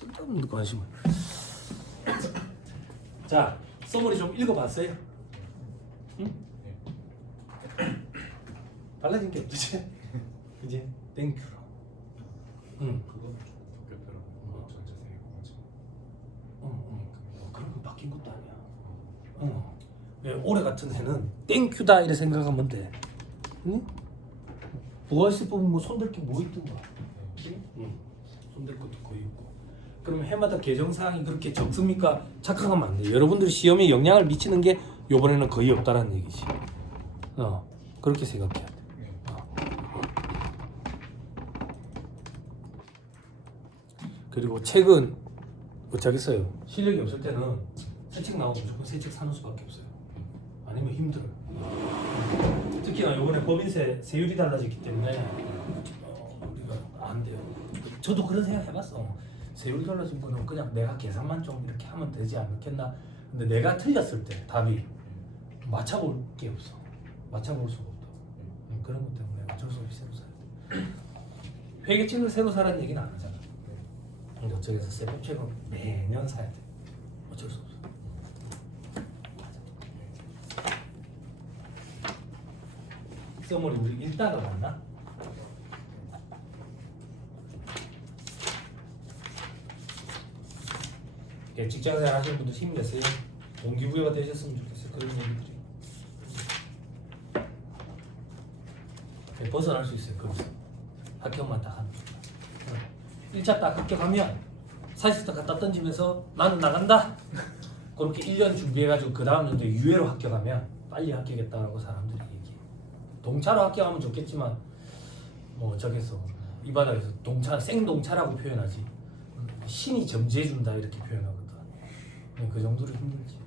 쓸데없는 관심을. 자, 써머리 좀 읽어봤어요? 응? 달라진 게 없지? 이제 땡큐로. 응. 그거는 좀 별표라고 전체 세금까지. 그런 거 바뀐 것도 아니야. 예, 올해 같은 해는 땡큐다 이래 생각하면 돼. 응? 부가세 뽑으면 뭐 손댈 게 뭐 있던가. 응. 손댈 것도 거의 없고. 그러면 해마다 개정 사항이 그렇게 적습니까? 착각하면 안 돼. 여러분들이 시험에 영향을 미치는 게 이번에는 거의 없다라는 얘기지. 그렇게 생각해야 돼. 그리고 책은 어쩌겠어요. 실력이 없을 때는 새 책 나오면 무조건 새 책 사는 수밖에 없어요. 아니면 힘들어요. 특히나 이번에 법인세 세율이 달라졌기 때문에 우리가 안 돼요. 저도 그런 생각 해봤어. 세율이 달라진 거는 그냥 내가 계산만 좀 이렇게 하면 되지 않겠나. 근데 내가 틀렸을 때 답이 맞춰볼 게 없어. 맞춰볼 수가 없다. 그런 것 때문에 어쩔 수 없이 새로 사야 돼. 회계책을 새로 사라는 얘기는 안 하잖아. 근데 어쩌겠어. 세법책은 매년 사야 돼. 어쩔 수 없어. 써머리 우리 읽다가 봤나? 직장생활 하시는 분들 힘내세요. 동기부여가 되셨으면 좋겠어요. 그런 얘기들이 벗어날 수 있어요. 그래서 합격만 딱 하면 1차 딱 합격하면 사실상 갖다 던지면서 나는 나간다. 그렇게 1년 준비해가지고 그 다음 연도에 유예로 합격하면 빨리 합격했다라고 사람들이 얘기해. 동차로 합격하면 좋겠지만 뭐 어쩌겠어. 이 바닥에서 동차 생동차라고 표현하지. 신이 점지해준다 이렇게 표현하거든. 그 정도로 힘들지.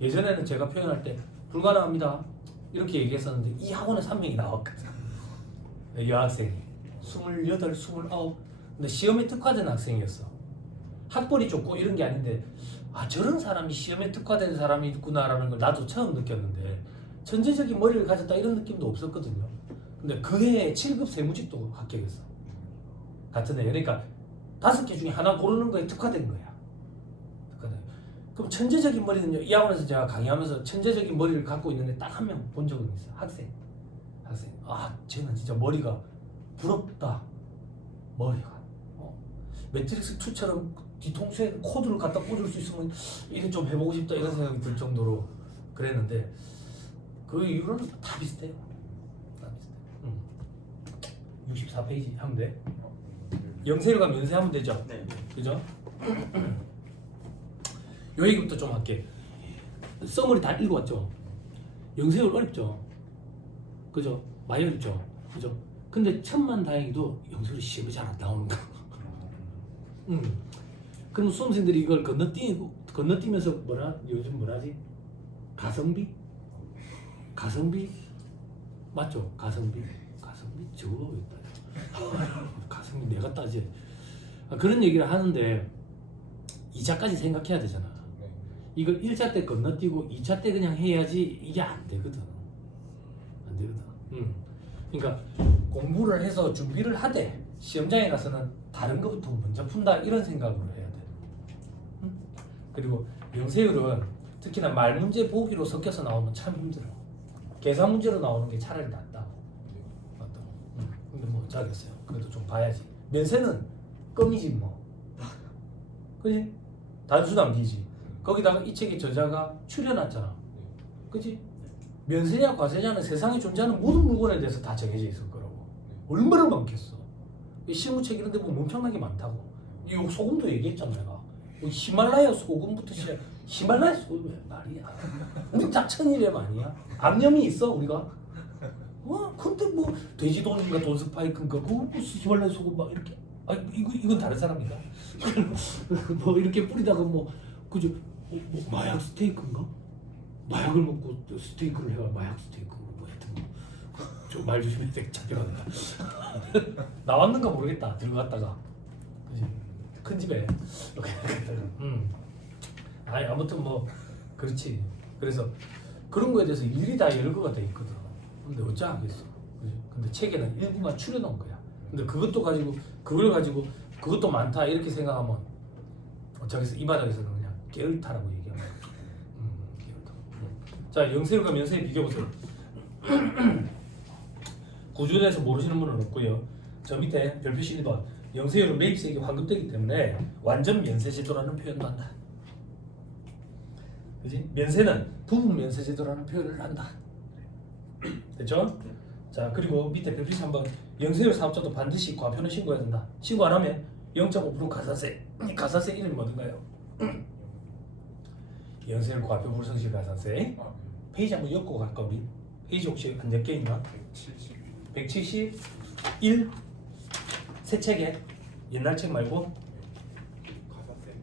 예전에는 제가 표현할 때 불가능합니다 이렇게 얘기했었는데 이 학원에 3명이 나왔거든. 여학생이 28, 29. 근데 시험에 특화된 학생이었어. 학벌이 좋고 이런 게 아닌데 저런 사람이 시험에 특화된 사람이 있구나라는 걸 나도 처음 느꼈는데 천재적인 머리를 가졌다 이런 느낌도 없었거든요. 근데 그 해에 7급 세무직도 합격했어. 같은 해. 그러니까 5개 중에 하나 고르는 거에 특화된 거야. 그럼 천재적인 머리는요. 이 학원에서 제가 강의하면서 천재적인 머리를 갖고 있는데 딱 한 명 본 적은 있어요. 학생. 쟤는 진짜 머리가 부럽다. 머리가. 매트릭스 2처럼 뒤통수에 코드를 갖다 꽂을 수 있으면 일은 좀 해보고 싶다 이런 생각이 들 정도로 그랬는데 그 이유로는 다 비슷해요. 다 비슷해. 64페이지 하면 돼. 영세율과 면세하면 되죠. 네. 그죠? 요 얘기부터 좀 할게. 써머리 다 읽어왔죠. 영세율 어렵죠. 그죠? 많이 어렵죠. 그죠? 근데 천만다행히도 영세율이 시험이 잘 안 나오는 거. 그럼 수험생들이 이걸 건너뛰면서 요즘 뭐라지? 가성비 맞죠? 가성비 저거가 왜 따져? 가성비 내가 따지. 그런 얘기를 하는데 2차까지 생각해야 되잖아. 이걸 1차 때 건너뛰고 2차 때 그냥 해야지 이게 안 되거든. 그러니까 공부를 해서 준비를 하되 시험장에 가서는 다른 것부터 먼저 푼다 이런 생각으로 해야 돼. 그리고 영세율은 특히나 말 문제 보기로 섞여서 나오면 참 힘들어. 계산 문제로 나오는 게 차라리 낫다고. 근데 뭐 어쩌겠어요. 그래도 좀 봐야지. 면세는 껌이지 뭐. 그지? 단수당기지. 거기다가 이 책의 저자가 추려놨잖아. 그지? 면세냐 과세냐는 세상에 존재하는 모든 물건에 대해서 다 정해져 있을 거라고. 얼마나 많겠어. 실무책 이런 데 보면 엄청나게 많다고. 이 소금도 얘기했잖아 내가. 히말라야 소금부터 시작. 히말라야 소금 왜 말이야. 우리 짝천이래 아니야. 암염이 있어 우리가. 근데 뭐 돼지 돈인가 돈 스파이크인가 그거 히말라야 소금 막 이렇게. 이건 다른 사람인가? 뭐 이렇게 뿌리다가 뭐 그죠? 뭐 마약 스테이크인가? 마약을 먹고 스테이크를 해가 마약 스테이크 뭐 하여튼 좀 말 조심해야 돼. 잡혀간다. 나왔는가 모르겠다. 들어갔다가 그지? 큰 집에 이렇게 아무튼 뭐 그렇지. 그래서 그런 거에 대해서 일일이 다 열거가 돼 있거든. 근데 어쩌겠어. 근데 책에는 일부만 추려놓은 거야. 근데 그걸 가지고 그것도 많다 이렇게 생각하면 저기서 이 바닥에서는 그냥 게을타라고 얘기합니다. 게을타. 자, 영세율과 면세율 비교보세요. 구조에 대해서 모르시는 분은 없고요. 저 밑에 별표시 1번 영세율은 매입세액이 환급되기 때문에 완전 면세제도라는 표현도 한다. 그지? 면세는 부분 면세제도라는 표현을 한다. 됐죠? 자, 그리고 밑에 별표시 3번 영세율 사업자도 반드시 과표는 신고해야 된다. 신고 안 하면 0.5% 가산세. 가산세 이름이 뭐든가요? 영세율 과표 불성실 가산세. 아, 페이지 한번 엮고 갈까 우리? 페이지 혹시 안 엮여 있나? 171. 171 새 책에 옛날 책 말고 가사세.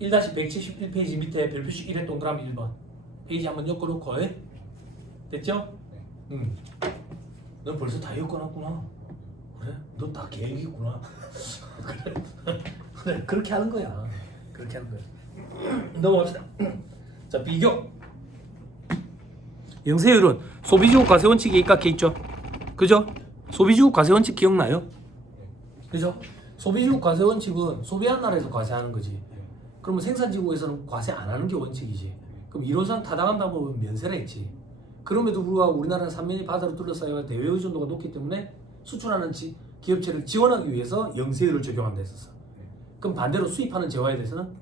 1-171페이지 밑에 별표시 1의 동그라미 1번 페이지 한번 엮어놓고 됐죠? 응. 넌 벌써 다 엮어놨구나. 그래? 너 다 계획있구나. 그래 그렇게 하는 거야. 그렇게 하는 거야. 넘어갑시다. 자, 비교. 영세율은 소비주국 과세원칙에 입각해 있죠. 그죠? 소비주국 과세원칙 기억나요? 그죠? 소비주국 과세원칙은 소비한 나라에서 과세하는 거지. 그러면 생산지국에서는 과세 안 하는 게 원칙이지. 그럼 1호상 타당한다 보면 면세라 했지. 그럼에도 불구하고 우리나라는 삼면이 바다로 둘러싸여 대외 의존도가 높기 때문에 수출하는 기업체를 지원하기 위해서 영세율을 적용한다 했었어. 그럼 반대로 수입하는 재화에 대해서는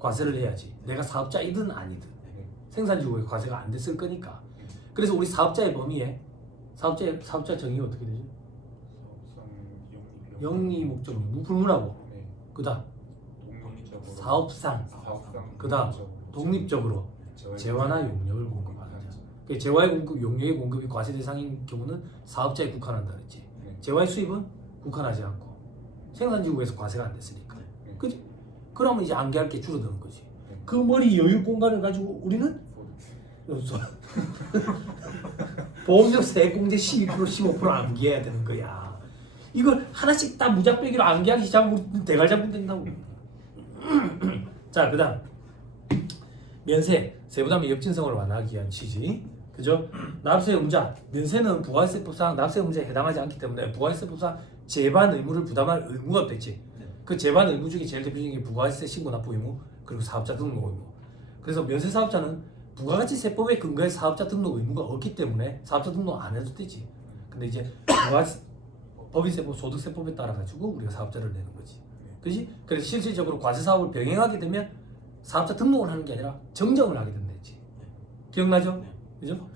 과세를 해야지. 내가 사업자이든 아니든 생산지국에 과세가 안 됐을 거니까. 그래서 우리 사업자의 범위에 사업자 정의가 어떻게 되지? 영리 목적 무불문하고 그다음 사업상 그다음 독립적으로 재화나 용역을 공급하는 자. 그 재화의 공급, 용역의 공급이 과세 대상인 경우는 사업자에 국한한다 그랬지. 재화의 수입은 국한하지 않고 생산지국에서 과세가 안 됐으니까. 그지? 그러면 이제 안개할 게 줄어드는 거지. 그 머리 여유 공간을 가지고 우리는 보험료 세액공제 12% 15% 암기해야 되는 거야. 이걸 하나씩 다 무작배기로 암기하기 시작하면 우리 대갈 잡으면 된다고. 자, 그다음 면세 세부담의 역진성을 완화하기 위한 취지. 그죠? 납세 의무자 면세는 부가세법상 납세 의무자에 해당하지 않기 때문에 부가세법상 재반 의무를 부담할 의무가 없겠지. 그 재반 의무 중에 제일 대표적인 게 부가세 신고 납부 의무 그리고 사업자 등록 의무. 그래서 면세 사업자는 부가가치세법에 근거해 사업자 등록 의무가 없기 때문에 사업자 등록 안 해도 되지. 근데 이제 법인세법, 소득세법에 따라 가지고 우리가 사업자를 내는 거지. 그렇지? 그래서 실질적으로 과세 사업을 병행하게 되면 사업자 등록을 하는 게 아니라 정정을 하게 된다지. 기억나죠? 그죠?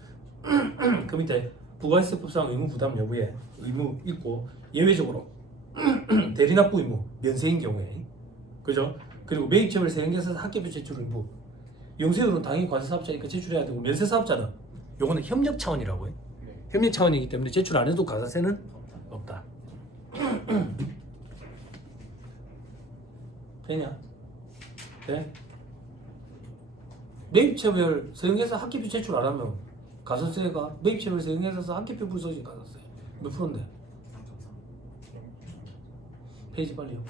그 밑에 부가세법상 의무 부담 여부에 의무 있고 예외적으로 대리납부 의무 면세인 경우에 그죠? 그리고 매입체별 세액에서 학계표 제출 의무. 영세율은 당연히 과세사업자니까 제출해야 되고 면세사업자는 요거는 협력 차원이라고 해. 협력 차원이기 때문에 제출 안 해도 가산세는 없다. 되냐? 돼? 매입체별 세액에서 학계표 제출 안 하면 가산세가 매입체별 세액에서 학계표 불소진 가산세 몇 프로인데? 페이지 빨리 요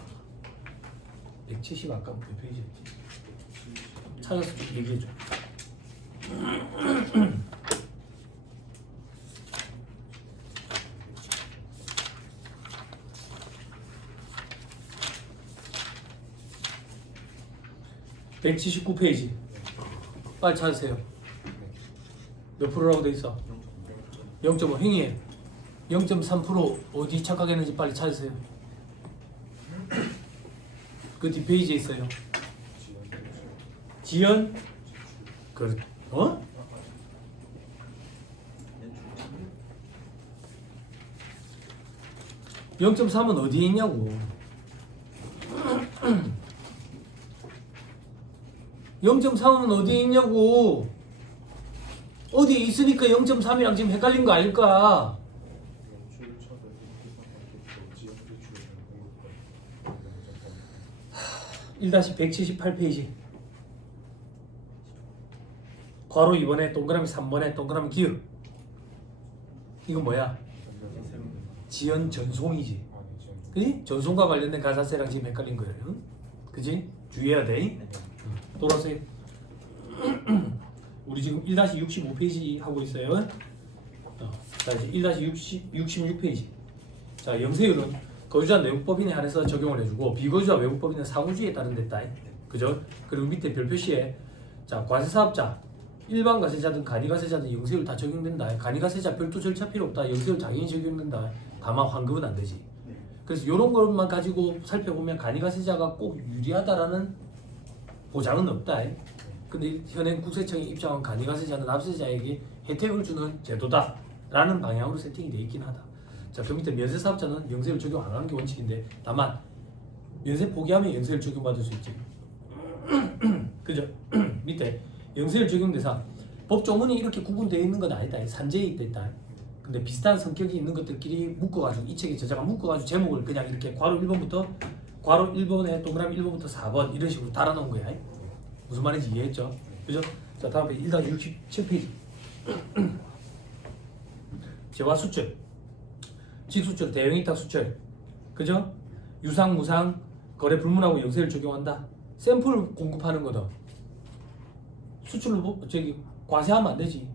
170 아까 몇 페이지였지? 찾아서 얘기해줘. (179페이지) 빨리 찾으세요. 몇 프로라고 돼 있어? 0.5 행위에 0.3% 어디 착각했는지 빨리 찾으세요. 그 뒷페이지에 있어요. 지연 그 0.3은 어디에 있냐고. 0.3은 어디에 있냐고. 어디에 있으니까 0.3이랑 지금 헷갈린 거 아닐까? 1-178페이지 괄호 2번에 동그라미 3번에 동그라미 기울. 이건 뭐야? 지연 전송이지. 그지? 전송과 관련된 가산세랑 지금 헷갈린 거예요. 응? 그지? 주의해야 돼. 돌아오세요. 우리 지금 1-65페이지 하고 있어요. 자, 이제 1-66페이지. 자, 영세율은 거주자 내국법인에 한해서 적용을 해주고 비거주자 외국법인은 상호주의에 따른 됐다. 그죠? 그리고 밑에 별표시에 자 과세사업자 일반 과세자든 간이과세자든 영세율 다 적용된다. 간이과세자 별도 절차 필요 없다. 영세율 당연히 적용된다. 다만 환급은 안 되지. 그래서 이런 것만 가지고 살펴보면 간이과세자가 꼭 유리하다라는 보장은 없다. 근데 현행 국세청이 입장한 간이과세자는 납세자에게 혜택을 주는 제도다라는 방향으로 세팅이 되어 있긴 하다. 자, 그 밑에 면세사업자는 영세율 적용 안 하는 게 원칙인데 다만 면세 포기하면 영세율 적용받을 수 있지. 그죠? 밑에 영세율 적용 대상 법조문이 이렇게 구분되어 있는 건 아니다. 산재에 있다. 근데 비슷한 성격이 있는 것들끼리 묶어가지고 이 책의 저자가 묶어가지고 제목을 그냥 이렇게 괄호 1번부터 괄호 1번에 동그라미 1번부터 4번 이런 식으로 달아놓은 거야. 무슨 말인지 이해했죠? 그죠? 자, 다음 페이지 1-67페이지 재화 수출 직수출 대형이탁 수출 그죠? 유상 무상 거래 불문하고 영세를 적용한다. 샘플 공급하는 거다. 수출로 저기 과세하면 안 되지.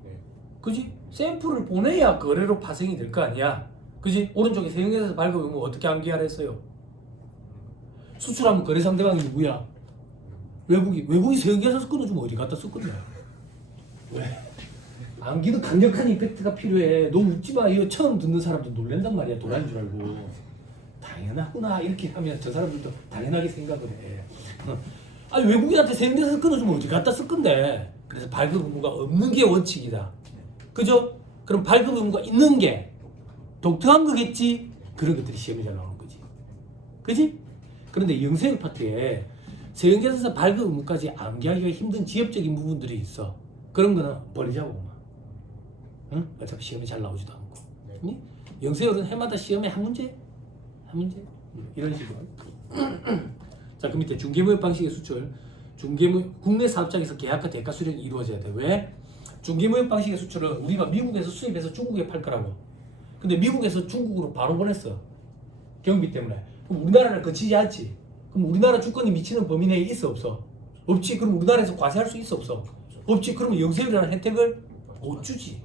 그지? 샘플을 보내야 거래로 파생이 될 거 아니야. 그지? 오른쪽에 세형에서 밝으면 어떻게 암기하라 했어요? 수출하면 거래 상대방이 누구야? 외국이 세형에서 끊어주면 어디 갖다 쓸 건데? 왜? 암기도 강력한 이펙트가 필요해. 너 웃지 마. 이거 처음 듣는 사람도 놀란단 말이야. 도라인 줄 알고. 당연하구나. 이렇게 하면 저 사람들도 당연하게 생각을 해. 아니 외국인한테 세형에서 끊어주면 어디 갖다 쓸 건데? 그래서 발급 의무가 없는 게 원칙이다. 그죠? 그럼 발급 의무가 있는 게 독특한 거겠지? 그런 것들이 시험에 잘 나오는 거지. 그지? 그런데 영세율 파트에 세형계산서 발급 의무까지 암기하기가 힘든 지엽적인 부분들이 있어. 그런 거는 버리자고. 응? 어차피 시험에 잘 나오지도 않고. 네. 영세율은 해마다 시험에 한 문제? 이런 식으로. 자, 그 밑에 중개무역 방식의 수출. 국내 사업장에서 계약과 대가 수령이 이루어져야 돼. 왜? 중개무역 방식의 수출은 우리가 미국에서 수입해서 중국에 팔 거라고. 근데 미국에서 중국으로 바로 보냈어. 경비 때문에. 그럼 우리나라를 거치지 않지. 그럼 우리나라 주권이 미치는 범위 내에 있어 없어? 없지. 그럼 우리나라에서 과세할 수 있어 없어? 없지. 그러면 영세율이라는 혜택을 못 주지.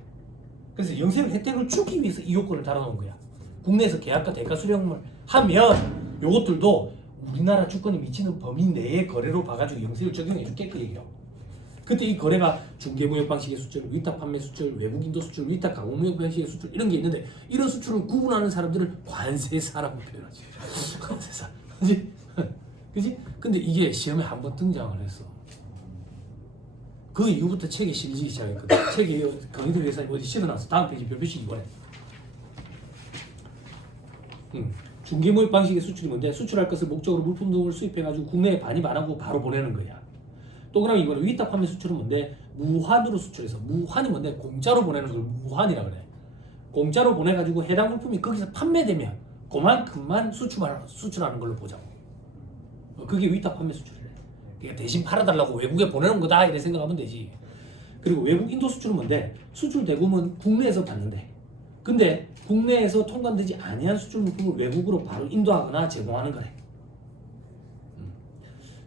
그래서 영세율 혜택을 주기 위해서 이 요건을 달아놓은 거야. 국내에서 계약과 대가 수령을 하면 요것들도 우리나라 주권이 미치는 범위 내의 거래로 봐가지고 영세율 적용해줄게 그 얘기라고. 그때 이 거래가 중개무역 방식의 수출, 위탁 판매 수출, 외국 인도 수출, 위탁 가공무역 방식의 수출 이런 게 있는데 이런 수출을 구분하는 사람들은 관세사라고 표현하지. 관세사. 그지? 그지? 근데 이게 시험에 한번 등장을 했어. 그 이후부터 책에 실리기 시작했거든. 책에 강의들 위해서 어디 실어놨어. 다음 페이지 별표시 2번에. 중개무역 방식의 수출이 뭔데? 수출할 것을 목적으로 물품 등을 수입해가지고 국내에 반입 안 하고 바로 보내는 거야. 동그라미 이거는 위탁 판매 수출은 뭔데? 무환으로 수출해서 무환이 뭔데? 공짜로 보내는 걸 무환이라 그래. 공짜로 보내가지고 해당 물품이 거기서 판매되면 그만큼만 수출하는 걸로 보자고. 그게 위탁 판매 수출이래. 그러니까 대신 팔아달라고 외국에 보내는 거다 이렇게 생각하면 되지. 그리고 외국 인도 수출은 뭔데? 수출 대금은 국내에서 받는데 근데 국내에서 통관되지 아니한 수출 물품을 외국으로 바로 인도하거나 제공하는 거래.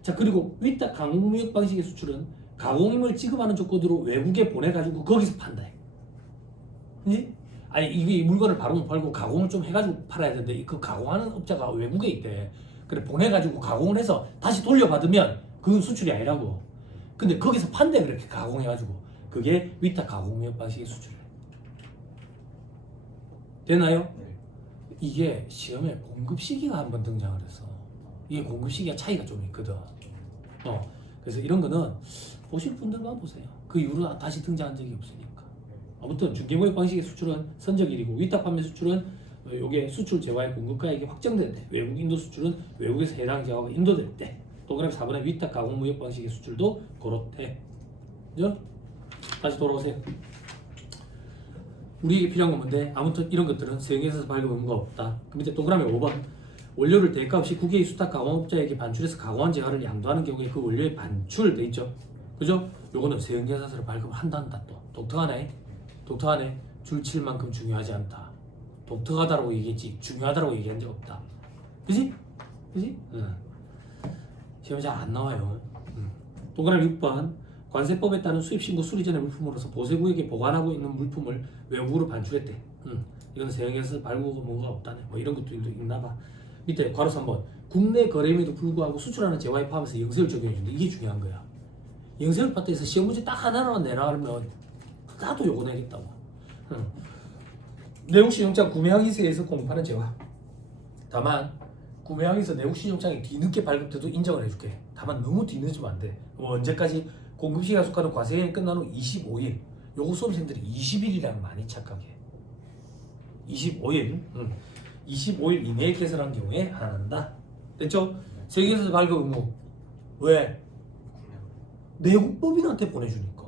자, 그리고 위탁 가공무역 방식의 수출은 가공임을 지급하는 조건으로 외국에 보내가지고 거기서 판다. 예? 아니 이게 이 물건을 바로 못 팔고 가공을 좀 해가지고 팔아야 되는데 그 가공하는 업자가 외국에 있대. 그래 보내가지고 가공을 해서 다시 돌려받으면 그건 수출이 아니라고. 근데 거기서 판대 그렇게 가공해가지고 그게 위탁 가공무역 방식의 수출이야. 되나요? 네. 이게 시험에 공급 시기가 한번 등장을 했어. 이게 공급 시기가 차이가 좀 있거든. 그래서 이런 거는 보실 분들만 보세요. 그 이후로 다시 등장한 적이 없으니까. 아무튼 중개무역 방식의 수출은 선적일이고 위탁 판매 수출은 요게 수출 재화의 공급가액이 확정될 때, 외국 인도 수출은 외국에서 해당 재화가 인도될 때. 동그라미 4번에 위탁 가공무역 방식의 수출도 그렇대. 그죠? 다시 돌아오세요. 우리에게 필요한 건 뭔데? 아무튼 이런 것들은 세형에서 발급 의무가 없다. 그 밑에 동그라미 5번 원료를 대가 없이 국외의 수탁 가공업자에게 반출해서 가공한 재화를 양도하는 경우에 그 원료에 반출돼 있죠. 그죠? 요거는 세형계산서를 발급을 한다 또. 독특하네. 줄칠 만큼 중요하지 않다. 독특하다라고 얘기했지 중요하다라고 얘기한 적 없다. 그지? 응. 시험에 잘 안 나와요. 동그라미 6번 관세법에 따른 수입신고 수리 전의 물품으로서 보세구에게 보관하고 있는 물품을 외국으로 반출했대. 이건 세형에서 발급 의무가 없다네. 뭐 이런 것도 있나봐. 밑에 괄호 3번 국내 거래임에도 불구하고 수출하는 재화에 포함해서 영세율 적용해준다. 이게 중요한 거야. 영세율 파트에서 시험 문제 딱 하나만 내라 하면 나도 요거 내겠다고. 내국신용장 구매하기 시에서 공급하는 재화. 다만 구매하기 위해서 내국신용장이 뒤늦게 발급돼도 인정을 해줄게. 다만 너무 뒤늦으면 안 돼. 언제까지? 공급시기가 속하는 과세일이 끝난 후 25일. 요거 수험생들이 20일이랑 많이 착각해. 25일. 25일 이내에 개설한 경우에 안 한다. 됐죠? 세계에서 발급 의무. 왜? 내국법인한테 보내주니까.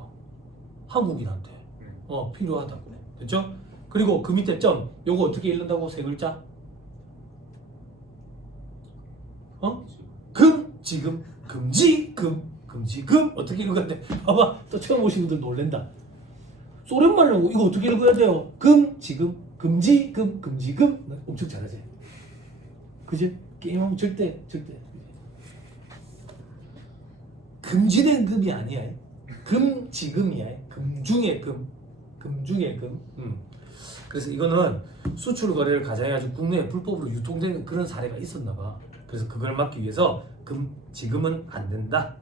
한국인한테. 필요하다고. 됐죠? 그리고 그 밑에 점. 요거 어떻게 읽는다고? 세 글자? 지금, 금지금 어떻게 읽었대? 봐봐, 또 처음 오신 분들 놀랜다. 소련말로 이거 어떻게 읽어야 돼요? 지금, 금지금 엄청 잘하지. 그지? 게임하면 절대 금지된 금이 아니야. 금지금이야. 금중의 금. 그래서 이거는 수출 거래를 가장해가지고 국내에 불법으로 유통되는 그런 사례가 있었나 봐. 그래서 그걸 막기 위해서 지금은 안 된다.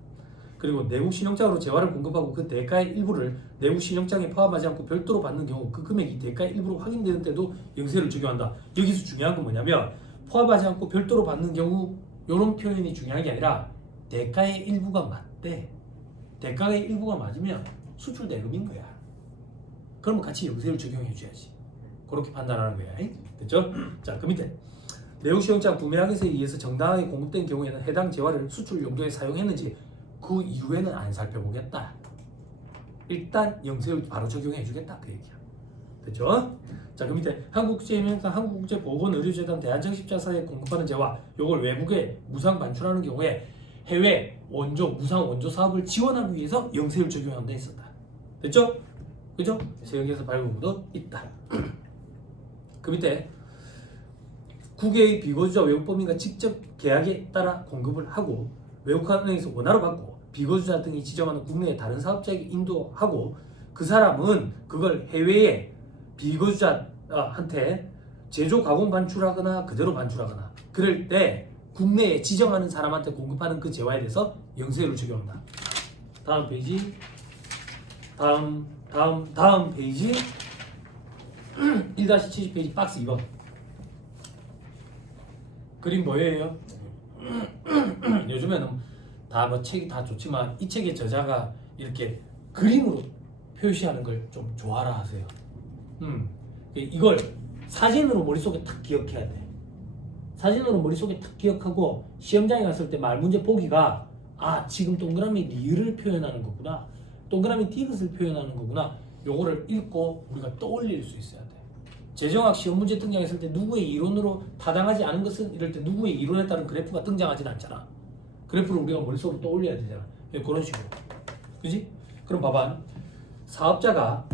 그리고 내국 신용장으로 재화를 공급하고 그 대가의 일부를 내국 신용장에 포함하지 않고 별도로 받는 경우 그 금액이 대가의 일부로 확인되는 때도 영세를 적용한다. 여기서 중요한 건 뭐냐면 포함하지 않고 별도로 받는 경우 이런 표현이 중요한 게 아니라 대가의 일부가 맞대. 대가의 일부가 맞으면 수출 대금인 거야. 그러면 같이 영세를 적용해 줘야지. 그렇게 판단하는 거야. 됐죠? 자, 그 밑에 내국신용장 구매하기에 의해서 정당하게 공급된 경우에는 해당 재화를 수출 용도에 사용했는지 그 이후에는 안 살펴보겠다. 일단 영세율 바로 적용해 주겠다. 그 얘기야. 됐죠? 자, 그 밑에 한국국제협력단, 한국국제보건의료재단, 대한정신자사에 공급하는 재화 요걸 외국에 무상 반출하는 경우에 해외 무상 원조 사업을 지원하기 위해서 영세율 적용한다 했었다. 됐죠? 그죠? 세계에서 발급도 있다. 그 밑에 국외의 비거주자 외국법인과 직접 계약에 따라 공급을 하고 외국은행에서 원화로 받고 비거주자 등이 지정하는 국내의 다른 사업자에게 인도하고 그 사람은 그걸 해외에 비거주자한테 제조 가공 반출하거나 그대로 반출하거나 그럴 때 국내에 지정하는 사람한테 공급하는 그 재화에 대해서 영세율을 적용한다. 다음 페이지. 다음 페이지 1-70페이지 박스 2번. 그림 뭐예요? 요즘에는 다 뭐 책이 다 좋지만 이 책의 저자가 이렇게 그림으로 표시하는 걸 좀 좋아라 하세요. 이걸 사진으로 머릿속에 탁 기억해야 돼. 사진으로 머릿속에 탁 기억하고 시험장에 갔을 때 말문제 보기가 지금 동그라미 리을을 표현하는 거구나. 동그라미 디귿을 표현하는 거구나. 요거를 읽고 우리가 떠올릴 수 있어야 돼. 재정학 시험 문제 등장했을 때 누구의 이론으로 타당하지 않은 것은 이럴 때 누구의 이론에 따른 그래프가 등장하진 않잖아. 그래프를 우리가 머릿속으로 떠올려야 되잖아. 그런 식으로. 그지? 그럼 봐봐. 사업자가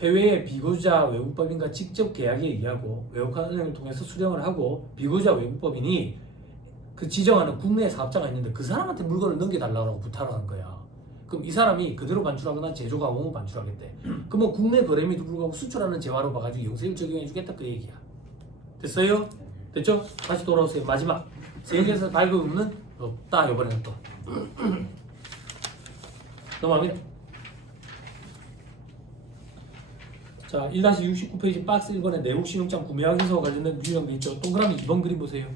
해외의 비거주자 외국법인과 직접 계약에 의하고 외국은행을 통해서 수령을 하고 비거주자 외국법인이 그 지정하는 국내 사업자가 있는데 그 사람한테 물건을 넘겨달라고 부탁을 한 거야. 그럼 이 사람이 그대로 반출하거나 제조 가공을 반출하겠대. 그러면 국내 거래임에도 불구하고 수출하는 재화로 봐가지고 영세율 적용해주겠다 그 얘기야. 됐어요? 됐죠? 다시 돌아오세요. 마지막 세계에서 발급 없는 없다. 이번에는 또 넘어갑니다. 자, 1-69페이지 박스 1번에 내국신용장 구매하기서 관련된 유형도 있죠. 동그라미 2번 그림 보세요.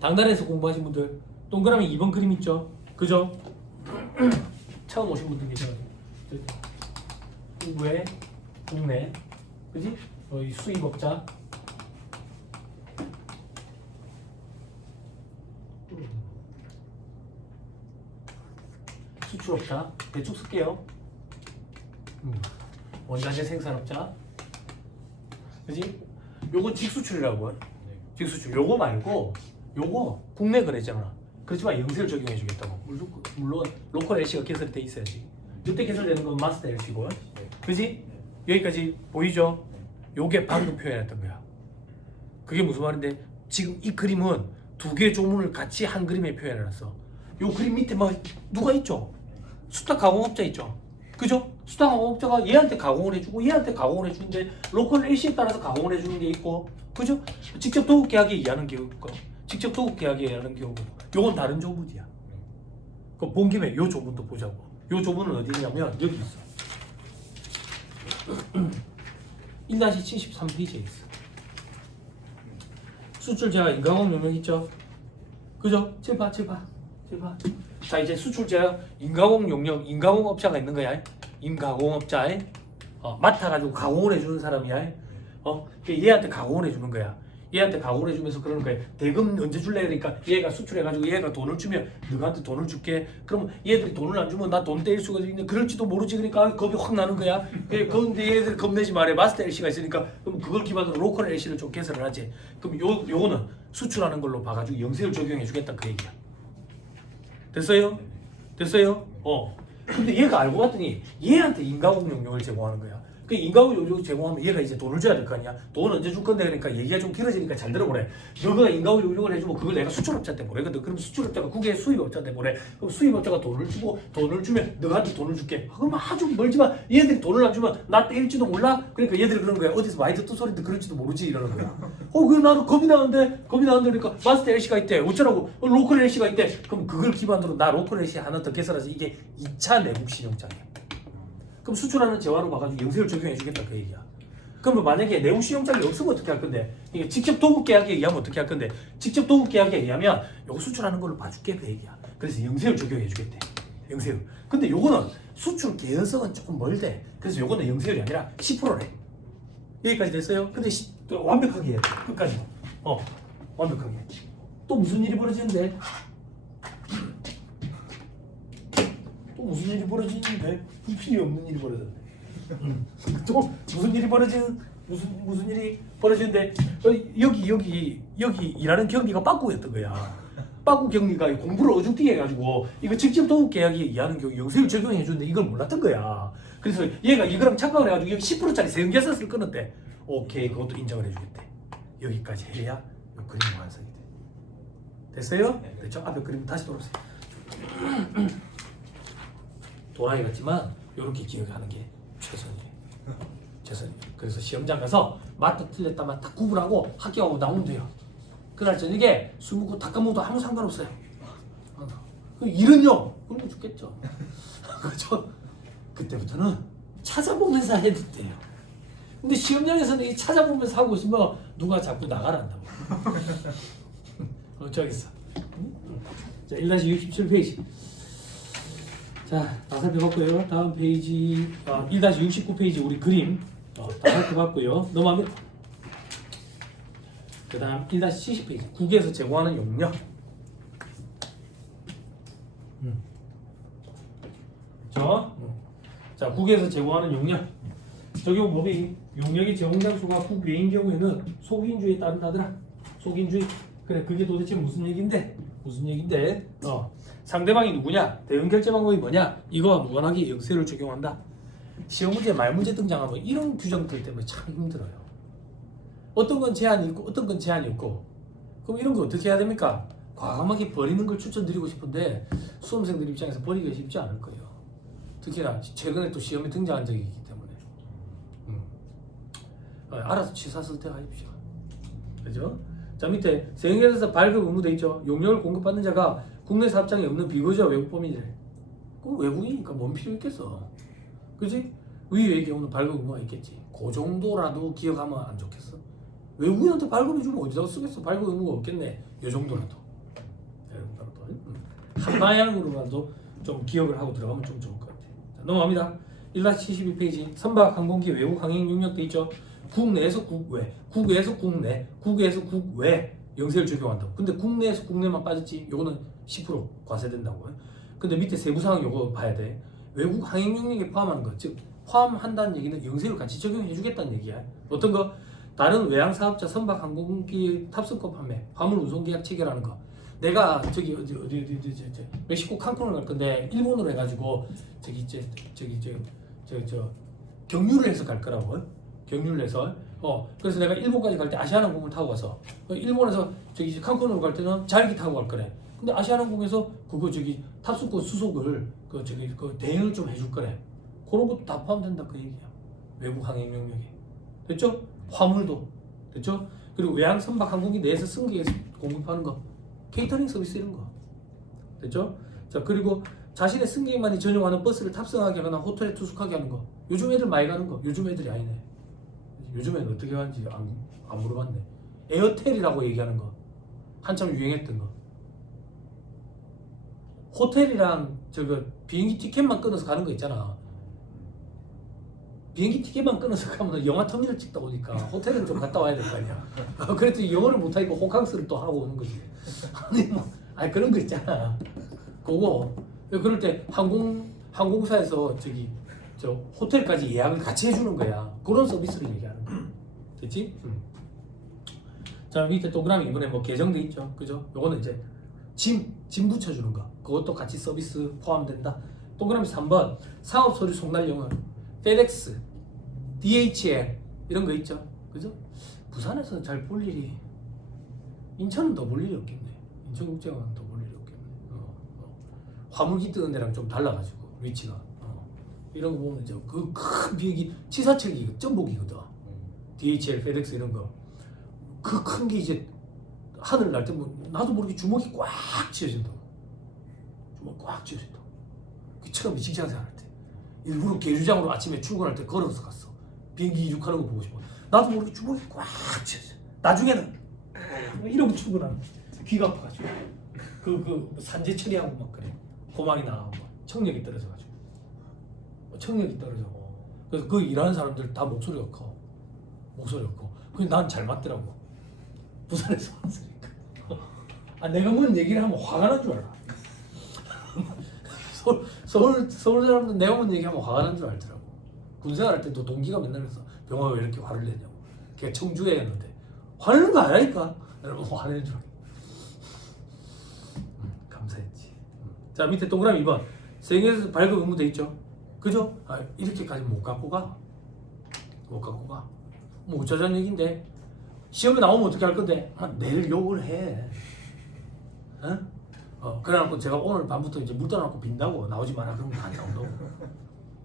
당단에서 공부하신 분들 동그라미 2번 그림 있죠. 그죠? 처음 오신 분들 계셔가지고 외, 국내, 그지? 이 수입업자, 수출업자, 대충 쓸게요. 원자재 생산업자, 그지? 요거 직수출이라고 해. 직수출. 요거 말고 요거 국내 거래잖아. 그렇지만 영세를 적용해 주겠다고. 물론 로컬 LC가 개설이 돼 있어야지. 이때 개설되는 건 마스터 LC고, 그지? 여기까지 보이죠? 요게 방금 표현했던 거야. 그게 무슨 말인데 지금 이 그림은 두 개의 조문을 같이 한 그림에 표현해놨어. 요 그림 밑에 막 누가 있죠? 수탁 가공업자 있죠? 그죠? 수당공업자가 얘한테 가공을 해주고 얘한테 가공을 해주는데 로컬 LC에 따라서 가공을 해주는 게 있고, 그죠? 직접 도급 계약에 의하는 경우 있고, 직접 도급 계약에 의하는 경우고, 요건 다른 조문이야. 그 본 김에 요 조문도 보자고. 요 조문은 어디냐면 여기 있어. 1-73페이지에 있어. 수출제가 인가공 명령 있죠? 그죠? 봐. 자, 이제 수출제가 인가공 용역, 인가공 업자가 있는 거야. 임가공업자, 맡아가지고 가공을 해주는 사람이야. 얘한테 가공을 해주는 거야. 얘한테 가공을 해주면서 그러는 거야. 대금 언제 줄래? 그러니까 얘가 수출해가지고 얘가 돈을 주면 너한테 돈을 줄게. 그럼 얘들이 돈을 안 주면 나 돈 떼일 수가 있는데 그럴지도 모르지. 그러니까 겁이 확 나는 거야. 그런데 얘들 겁내지 말해. 마스터 LC가 있으니까 그럼 그걸 기반으로 로컬 LC를 좀 개설을 하지. 그럼 요거는 수출하는 걸로 봐가지고 영세율 적용해주겠다 그 얘기야. 됐어요? 근데 얘가 알고 봤더니 얘한테 인가공 용역을 제공하는 거야. 그 인가공 용역을 제공하면 얘가 이제 돈을 줘야 될 거 아니야. 돈 언제 줄 건데? 그러니까 얘기가 좀 길어지니까 잘 들어보래. 너가 인가공 용역을 해주면 그걸 내가 수출업자한테 보내거든. 그럼 수출업자가 국외 수입업자한테 보내. 그럼 수입업자가 돈을 주고 돈을 주면 너한테 돈을 줄게. 그럼 아주 멀지만 얘들이 돈을 안 주면 나 떼일지도 몰라. 그러니까 얘들이 그러는 거야. 어디서 많이 듣던 소리인데 그럴지도 모르지 이러는 거야. 그럼 나도 겁이 나는데 그러니까 마스터 LC가 있대. 어쩌라고? 로컬 LC가 있대. 그럼 그걸 기반으로 나 로컬 LC 하나 더 개설해서 이게 2차 내국 신용장이야. 그럼 수출하는 재화로 봐가지고 영세율 적용해주겠다 그 얘기야. 그러면 만약에 내국 신용장이 없으면 어떻게 할 건데? 이게 직접 도급 계약에 의하면 어떻게 할 건데? 직접 도급 계약에 의하면 요거 수출하는 걸로 봐줄게 그 얘기야. 그래서 영세율 적용해주겠대. 영세율. 근데 요거는 수출 개연성은 조금 멀대. 그래서 요거는 영세율이 아니라 10%래. 여기까지 됐어요? 근데 완벽하게 해. 끝까지. 완벽하게. 또 무슨 일이 벌어지는데? 무슨 일이 벌어지는데? 필요 없는 일이 벌어졌네. 또 무슨 일이 벌어지는데? 여기 일하는 경리가 빠꾸였던 거야. 빠꾸 경리가 공부를 어중뛰게 해가지고 이거 직접 도급 계약에 의하는 경우 영세율 적용해 주는데 이걸 몰랐던 거야. 그래서 얘가 이거랑 착각을 해가지고 여기 10%짜리 세금계산서를 끊었대. 오케이, 그것도 인정을 해주겠대. 여기까지 해야 이 그림이 완성이 돼. 됐어요? 네. 됐죠? 앞에 그림 다시 돌아오세요. 도라이 같지만 이렇게 기억하는 게 최선이에요. 그래서 시험장 가서 맞다 틀렸다만 딱 구분하고 합격하고 나오면 돼요. 그날 저녁에 술 먹고 다 까먹어도 아무 상관없어요. 그 일은요, 굶어 죽겠죠. 그렇죠? 그때부터는 찾아보면서 해도 돼요. 근데 시험장에서는 이 찾아보면서 하고 있으면 누가 자꾸 나가란다고. 저기 있어. 자, 1-67페이지. 자, 다 살펴봤고요. 다음 페이지 1-69페이지 우리 그림 다 살펴봤고요. 넘어가면 그 다음 1-70페이지 국에서 제공하는 용역. 자, 국에서 제공하는 용역. 적용 법이 용역의 제공 장소가 국 외인 경우에는 속인주의에 따른다더라. 속인주의. 그래, 그게 도대체 무슨 얘긴데? 상대방이 누구냐? 대응 결제 방법이 뭐냐? 이거와 무관하게 영세율을 적용한다. 시험 문제, 말 문제 등장하면 이런 규정들 때문에 참 힘들어요. 어떤 건 제한이 있고 어떤 건 제한이 없고. 그럼 이런 거 어떻게 해야 됩니까? 과감하게 버리는 걸 추천드리고 싶은데 수험생들 입장에서 버리기가 쉽지 않을 거예요. 특히나 최근에 또 시험에 등장한 적이 있기 때문에. 알아서 취사 선택하십시오. 그죠? 자, 밑에 세금계산서 발급 의무 돼 있죠. 용역을 공급받는 자가 국내 사업장이 없는 비거주와 외국범인이래. 그럼 외국이니까 뭔 필요 있겠어. 그지? 위의 경우는 발급 의무가 있겠지. 그 정도라도 기억하면 안 좋겠어. 외국인한테 발급해주면 어디다가 쓰겠어. 발급 의무가 없겠네. 요 정도라도. 한 방향으로라도 좀 기억을 하고 들어가면 좀 좋을 것 같아. 자, 넘어갑니다. 1-72페이지 선박 항공기 외국 항행 용역 돼 있죠. 국내에서 국외, 국외에서 국내, 국외에서 국외 영세를 적용한다고. 근데 국내에서 국내만 빠졌지. 요거는 10% 과세된다고. 근데 밑에 세부사항 요거 봐야 돼. 외국 항행 용역에 포함하는 것, 즉 포함한다는 얘기는 영세를 같이 적용해주겠다는 얘기야. 어떤 거? 다른 외항 사업자 선박 항공기 탑승권 판매, 화물 운송 계약 체결하는 거. 내가 저기 어디 멕시코 칸쿤을 갈 건데 일본으로 해가지고 저 경유를 해서 갈 거라고. 경유를 해서 그래서 내가 일본까지 갈 때 아시아나항공을 타고 가서 일본에서 저기 칸쿤으로 갈 때는 자일기 타고 갈 거래. 근데 아시아나항공에서 그거 탑승권 수속을 그 대행을 좀 해줄 거래. 그런 것도 다 포함된다 그 얘기야. 외국 항행 명령에. 됐죠? 화물도 됐죠? 그리고 외항 선박 항공기 내에서 승객에서 공급하는 거, 케이터링 서비스 이런 거. 됐죠? 자, 그리고 자신의 승객만이 전용하는 버스를 탑승하게 하거나 호텔에 투숙하게 하는 거. 요즘 애들 많이 가는 거. 요즘 애들이 아니네. 요즘 애는 어떻게 가는지 안 물어봤네. 에어텔이라고 얘기하는 거. 한참 유행했던 거. 호텔이랑 저거 비행기 티켓만 끊어서 가는 거 있잖아. 비행기 티켓만 끊어서 가면 영화 터미널 찍다 오니까 호텔은 좀 갔다 와야 될 거 아니야. 그랬더니 영어를 못하니까 호캉스를 또 하고 오는 거지. 아니 뭐, 아니 그런 거 있잖아. 그거 그럴 때 항공사에서 저 호텔까지 예약을 같이 해주는 거야. 그런 서비스를 얘기하는 거야. 됐지? 자, 밑에 동그라미 이번에 뭐 개정돼 있죠, 그죠? 요거는 이제 짐 붙여주는 거. 그것도 같이 서비스 포함된다. 동그라미 3번 사업 서류 송달 영어. FedEx, DHL 이런 거 있죠, 그죠? 부산에서 잘 볼 일이, 인천은 더 볼 일이 없겠네. 인천국제공항은 더 볼 일이 없겠네. 화물기 뜨는 데랑 좀 달라가지고 위치가. 이런 거 보면 이제 그 큰 비행기 치사철기 전복이거든. DHL, FedEx 이런 거. 그 큰 게 이제 하늘 날 때 뭐 나도 모르게 주먹이 꽉 쥐어진다고. 주먹 꽉 쥐어진다고. 그 처음에 직장 생활할 때 일부러 계주장으로 아침에 출근할 때 걸어서 갔어. 비행기 이륙하는 거 보고 싶어. 나도 모르게 주먹이 꽉 쥐어져. 나중에는 이러고 출근하는 거야. 귀가 아파가지고 그 산재 처리하고 막 그래. 고막이 나가고 청력이 떨어져가지고 청력이 떨어져. 그래서 그 일하는 사람들 다 목소리가 커. 근데 난 잘 맞더라고. 부산에서 왔으니까. 내가 뭔 얘기를 하면 화가 난 줄 알아. 서울 사람들 내가 뭔 얘기하면 화가 난 줄 알더라고. 군생활 할 때도 동기가 맨날 그랬어. 병화가 왜 이렇게 화를 내냐고. 걔 청주에 했는데 화내는 거 아니라니까. 여러분 화내는 줄 알아. 감사했지. 자, 밑에 동그라미 2번. 세계에서 발급 의무 돼 있죠. 그죠? 이렇게까지 못 갖고 가. 뭐 어쩌자는 얘긴데 시험에 나오면 어떻게 할 건데? 내일 욕을 해. 그래갖고 제가 오늘 밤부터 이제 물 떠나고 빈다고 나오지 마라 그러면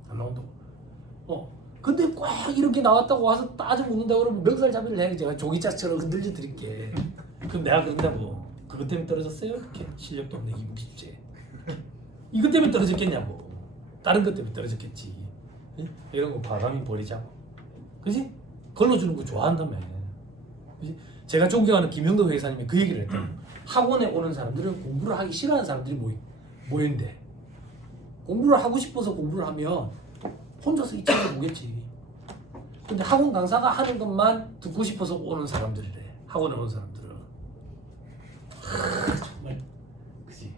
안 나온다고. 근데 꽉 이렇게 나왔다고 와서 따져 묻는다고 그러면 멱살 잡이를 해. 제가 조기자처럼 흔들려 드릴게. 그럼 내가 그런다고. 그것 때문에 떨어졌어요? 이렇게 실력도 없는 이무기주제. 이것 때문에 떨어졌겠냐고. 다른 것 때문에 떨어졌겠지. 이런 거 과감히 버리자고. 그지? 걸러주는 거 좋아한다며. 그지? 제가 존경하는 김영도 회사님이 그 얘기를 했대요. 학원에 오는 사람들은 공부를 하기 싫어하는 사람들이 모인대. 공부를 하고 싶어서 공부를 하면 혼자서 이 책을 보겠지. 근데 학원 강사가 하는 것만 듣고 싶어서 오는 사람들이래. 학원에 오는 사람들은. 정말 그지?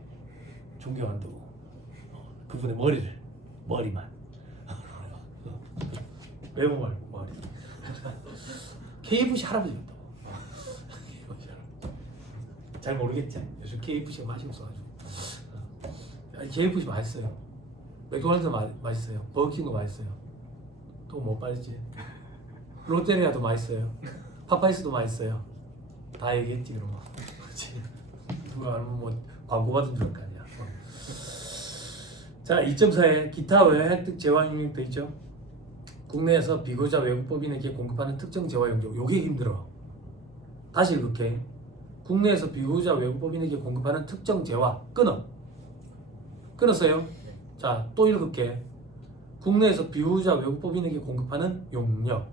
존경한다고. 그분의 머리만. 외모 말고 머리. KFC 할아버지였다고. 잘 모르겠지. 요즘 KFC가 맛이 없어가지고. KFC 맛있어요. 맥도날드 맛있어요. 버거킹도 맛있어요. 또 뭐 빠지지? 롯데리아도 맛있어요. 파파이스도 맛있어요. 다 얘기했지 그러면. 그렇지. 누가 알면 뭐 광고 받은 줄 알 거 아니야. 자, 2.4에 기타 외 혜택 재화 영역 돼 있죠. 국내에서 비거주자 외국법인에게 공급하는 특정 재화 영역. 요게 힘들어. 다시 읽을게. 국내에서 비거주자 외국법인에게 공급하는 특정 재화. 끊었어요? 자, 또 읽을게. 국내에서 비거주자 외국법인에게 공급하는 용역.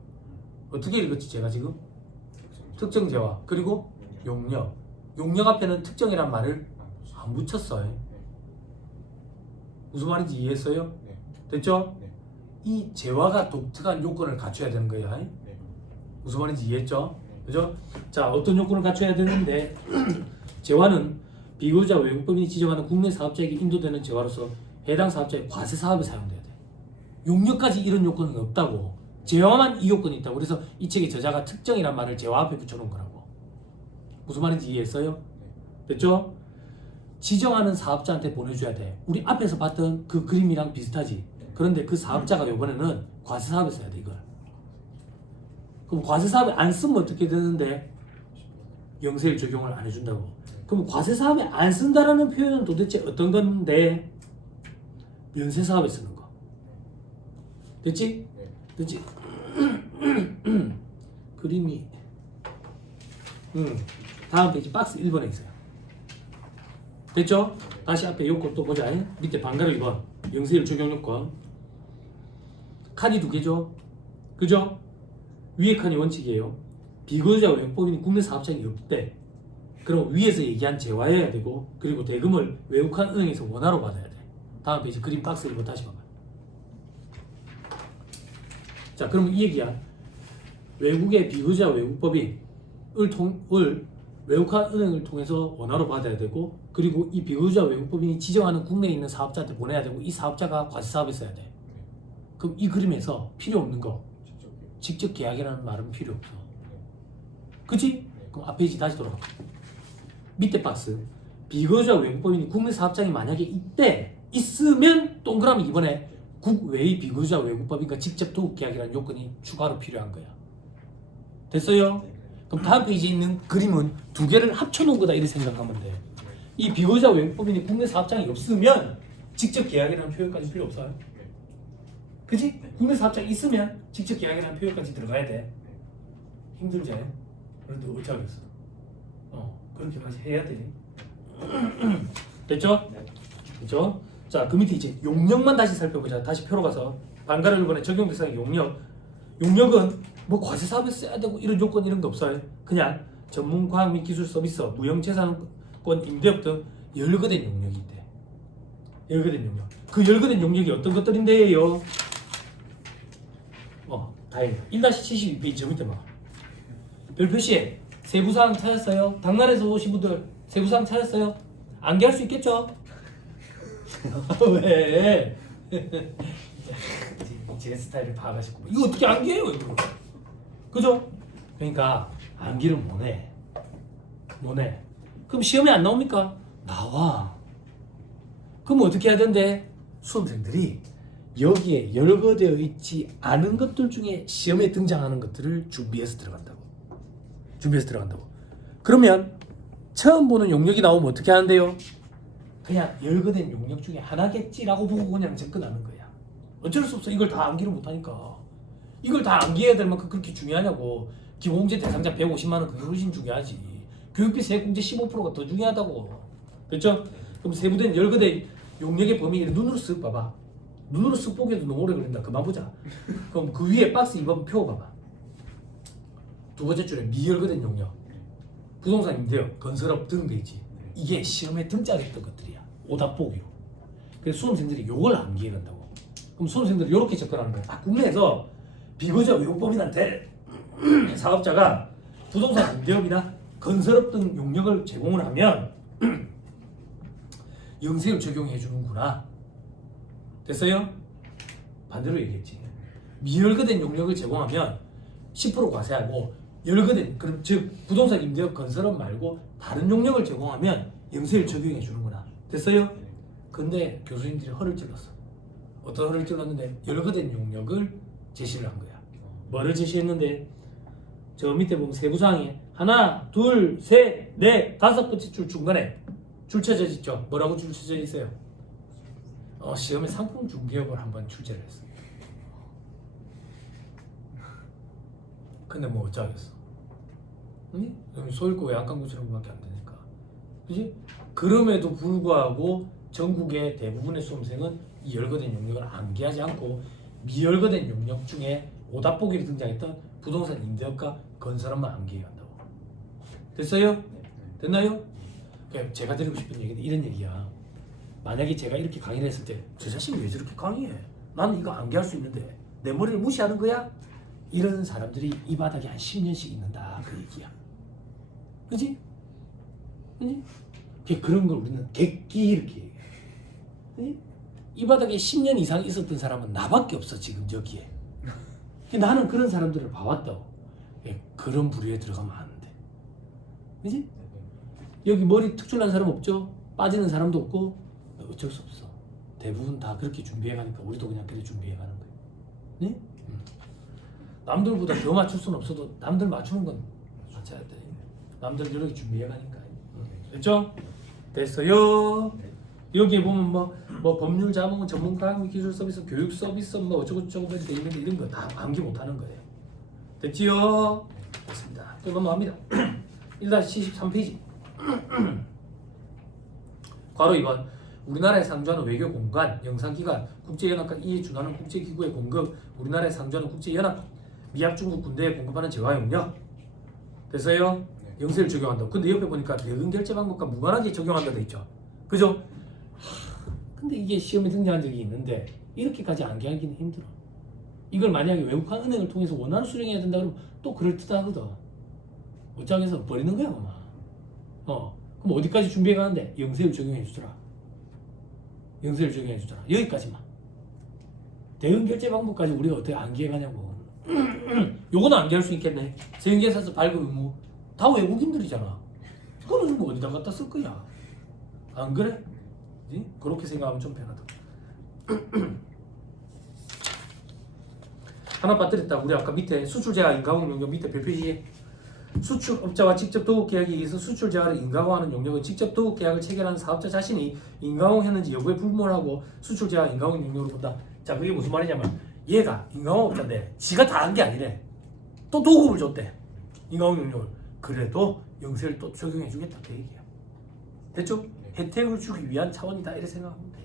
어떻게 읽었지 제가 지금? 특정 재화. 그리고 용역. 용역 앞에는 특정이란 말을 안 붙였어요. 무슨 말인지 이해했어요? 됐죠? 이 재화가 독특한 요건을 갖춰야 되는 거야. 무슨 말인지 이해했죠? 그죠? 자, 어떤 요건을 갖춰야 되는데 재화는 비거주자 외국법인이 지정하는 국내 사업자에게 인도되는 재화로서 해당 사업자의 과세 사업에 사용돼야 돼. 용역까지 이런 요건은 없다고. 재화만 이 요건이 있다고. 그래서 이 책의 저자가 특정이란 말을 재화 앞에 붙여놓은 거라고. 무슨 말인지 이해했어요? 됐죠? 지정하는 사업자한테 보내줘야 돼. 우리 앞에서 봤던 그 그림이랑 비슷하지. 그런데 그 사업자가 이번에는 과세 사업에 써야 돼 이걸. 그럼 과세 사업에 안 쓰면 어떻게 되는데? 영세일 적용을 안 해준다고. 그럼 과세 사업에 안 쓴다라는 표현은 도대체 어떤 건데? 면세 사업에 쓰는 거. 됐지? 네. 됐지? 그림이 다음 페이지 박스 1번에 있어요. 됐죠? 다시 앞에 요건 또 보자. 밑에 방가로 2번 영세율 적용 요건 칸이 2개죠? 그죠? 위에 칸이 원칙이에요. 비거주자 외국법인이 국내 사업장이 없대. 그럼 위에서 얘기한 재화해야 되고, 그리고 대금을 외국한 은행에서 원화로 받아야 돼. 다음 페이지 그림 박스 1번 다시 봐봐. 자, 그러면 이 얘기야. 외국의 비거주자 외국법인을 외국한 은행을 통해서 원화로 받아야 되고, 그리고 이 비거주자 외국법인이 지정하는 국내에 있는 사업자한테 보내야 되고, 이 사업자가 과세사업에 써야 돼. 그럼 이 그림에서 필요 없는 거, 직접 계약이라는 말은 필요 없어. 그치? 그럼 앞 페이지 다시 돌아가. 밑에 박스. 비거주자 외국법인이 국내 사업장이 만약에 있으면 동그라미 2번에 국외의 비거주자 외국법인과 직접 도급 계약이라는 요건이 추가로 필요한 거야. 됐어요? 그럼 다음 페이지에 있는 그림은 두 개를 합쳐놓은 거다 이렇게 생각하면 돼. 이 비거주자 외국법인이 국내 사업장이 없으면 직접 계약이라는 표현까지 필요 없어요. 그치? 국내 사업장이 있으면 직접 계약이라는 표현까지 들어가야 돼. 힘들지? 그런데 어쩌겠어. 그렇게까지 해야 돼. 됐죠? 됐죠? 자, 그 밑에 이제 용역만 다시 살펴보자. 다시 표로 가서 방가를 1번에 적용 대상의 용역. 용역은 뭐 과세 사업에 써야 되고 이런 요건 이런 거 없어요. 그냥 전문 과학 및 기술 서비스업, 무형 재산권 임대업 등 열거된 용역이 있대. 열거된 용역. 그 열거된 용역이 어떤 것들인데요? 다행이다. 1-72페이지 저 밑에 봐. 별표시에 세부사항 찾았어요? 당나라에서 오신 분들 세부사항 찾았어요? 암기할 수 있겠죠? 왜? 제 스타일을 파악하시고 이거 어떻게 암기해요 이거? 그죠? 그러니까 암기를 못해. 그럼 시험에 안 나옵니까? 나와. 그럼 어떻게 해야 된대? 수험생들이 여기에 열거되어 있지 않은 것들 중에 시험에 등장하는 것들을 준비해서 들어간다고. 그러면 처음 보는 용역이 나오면 어떻게 하는데요? 그냥 열거된 용역 중에 하나겠지라고 보고 그냥 접근하는 거야. 어쩔 수 없어. 이걸 다 암기를 못하니까. 이걸 다 암기해야 될 만큼 그렇게 중요하냐고. 기본공제 대상자 150만 원 그게 훨씬 중요하지. 교육비 세액공제 15%가 더 중요하다고. 됐죠? 그럼 세부된 열거된 용역의 범위를 눈으로 쓱 봐봐. 눈으로 쓱 보기에도 너무 오래 걸린다. 그만 보자. 그럼 그 위에 박스 2번 표 봐봐. 두 번째 줄에 미열거된 용역, 부동산 임대업, 건설업 등 돼 있지. 이게 시험에 등장했던 것들이야. 오답 보기로. 그래서 수험생들이 요걸 암기해 간다고. 그럼 수험생들이 요렇게 접근하는 거야. 국내에서 비거주자 외국법인한테 사업자가 부동산 임대업이나 건설업 등 용역을 제공을 하면 영세율 적용해 주는구나. 됐어요? 반대로 얘기했지. 미열거된 용역을 제공하면 10% 과세하고 열거된 그럼 즉 부동산 임대업 건설업 말고 다른 용역을 제공하면 영세율 적용해 주는구나. 됐어요? 근데 교수님들이 허를 찔렀어. 어떤 허를 찔렀는데 열거된 용역을 제시를 한 거야. 뭐를 제시했는데 저 밑에 보면 세부사항에 하나, 둘, 셋, 넷, 다섯 번째 줄 중간에 줄 쳐져 있죠. 뭐라고 줄 쳐져 있어요? 시험에 상품 중개업을 한번 출제를 했어. 근데 뭐 어쩌겠어. 응? 소일고 외양간구처럼밖에 안 되니까. 그지? 그럼에도 불구하고 전국의 대부분의 수험생은 이 열거된 용역을 암기하지 않고 미열거된 용역 중에 오답 보기로 등장했던 부동산 임대업과 건설업만 암기해 간다고. 됐어요? 됐나요? 그러니까 제가 드리고 싶은 얘기는 이런 얘기야. 만약에 제가 이렇게 강의를 했을 때 저 자식이 왜 저렇게 강의해? 나는 이거 암기할 수 있는데 내 머리를 무시하는 거야? 이런 사람들이 이 바닥에 한 10년씩 있는다 그 얘기야. 그지? 그지? 그런 걸 우리는 객기 이렇게 얘기해. 그지? 이 바닥에 10년 이상 있었던 사람은 나밖에 없어 지금 여기에. 나는 그런 사람들을 봐왔다고. 그런 부류에 들어가면 안 돼. 그지? 여기 머리 특출난 사람 없죠? 빠지는 사람도 없고 어쩔 수 없어. 대부분 다 그렇게 준비해 가니까 우리도 그냥 그렇게 준비해 가는 거예요. 네? 남들보다 더 맞출 수는 없어도 남들 맞추는 건 맞춰야 돼. 남들 이렇게 준비해 가니까. 됐죠? 됐어요. 여기에 보면 뭐 뭐 법률 자문, 전문 강의 기술 서비스, 교육 서비스 뭐 어쩌고저쩌고 돼 있는데 이런 거 다 암기 못하는 거예요. 됐지요? 됐습니다. 또 넘어갑니다. 1-73페이지. 괄호 2번. 우리나라에 상주하는 외교 공간, 영상기관, 국제연합과 이에 준하는 국제기구의 공급, 우리나라에 상주하는 국제연합, 미합 중국 군대에 공급하는 재화용역. 됐어요? 영세를 적용한다. 근데 옆에 보니까 대응 결제 방법과 무관하게 적용한다 돼 있죠. 그죠? 근데 이게 시험에 등장한 적이 있는데 이렇게까지 암기하기는 힘들어. 이걸 만약에 외국한 은행을 통해서 원화로 수령해야 된다 그러면 또 그럴듯하거든. 어장에서 버리는 거야 아마. 그럼 어디까지 준비해 가는데? 영세를 적용해 주더라. 영세를 적용해 주더라. 여기까지만. 대응 결제 방법까지 우리가 어떻게 암기해 가냐고. 요거는 암기할 수 있겠네. 세금계산서 발급 의무 다 외국인들이잖아. 그거는 뭐 어디다 갖다 쓸 거야. 안 그래? 그치? 그렇게 생각하면 좀 편하다. 하나 빠뜨렸다. 우리 아까 밑에 수출제가 인가공 용역 밑에 별표시에 수출업자와 직접 도급 계약에 의해서 수출 제한을 인가공하는 용역은 직접 도급 계약을 체결한 사업자 자신이 인가공했는지 여부에 불문하고 수출 제한 인가공 용역으로 본다. 자, 그게 무슨 말이냐면 얘가 인가공업자인데 지가 다 한 게 아니래. 또 도급을 줬대. 인가공 용역을. 그래도 영세를 또 적용해 주겠다 그 얘기야. 됐죠? 혜택을 주기 위한 차원이다 이렇게 생각하면 돼.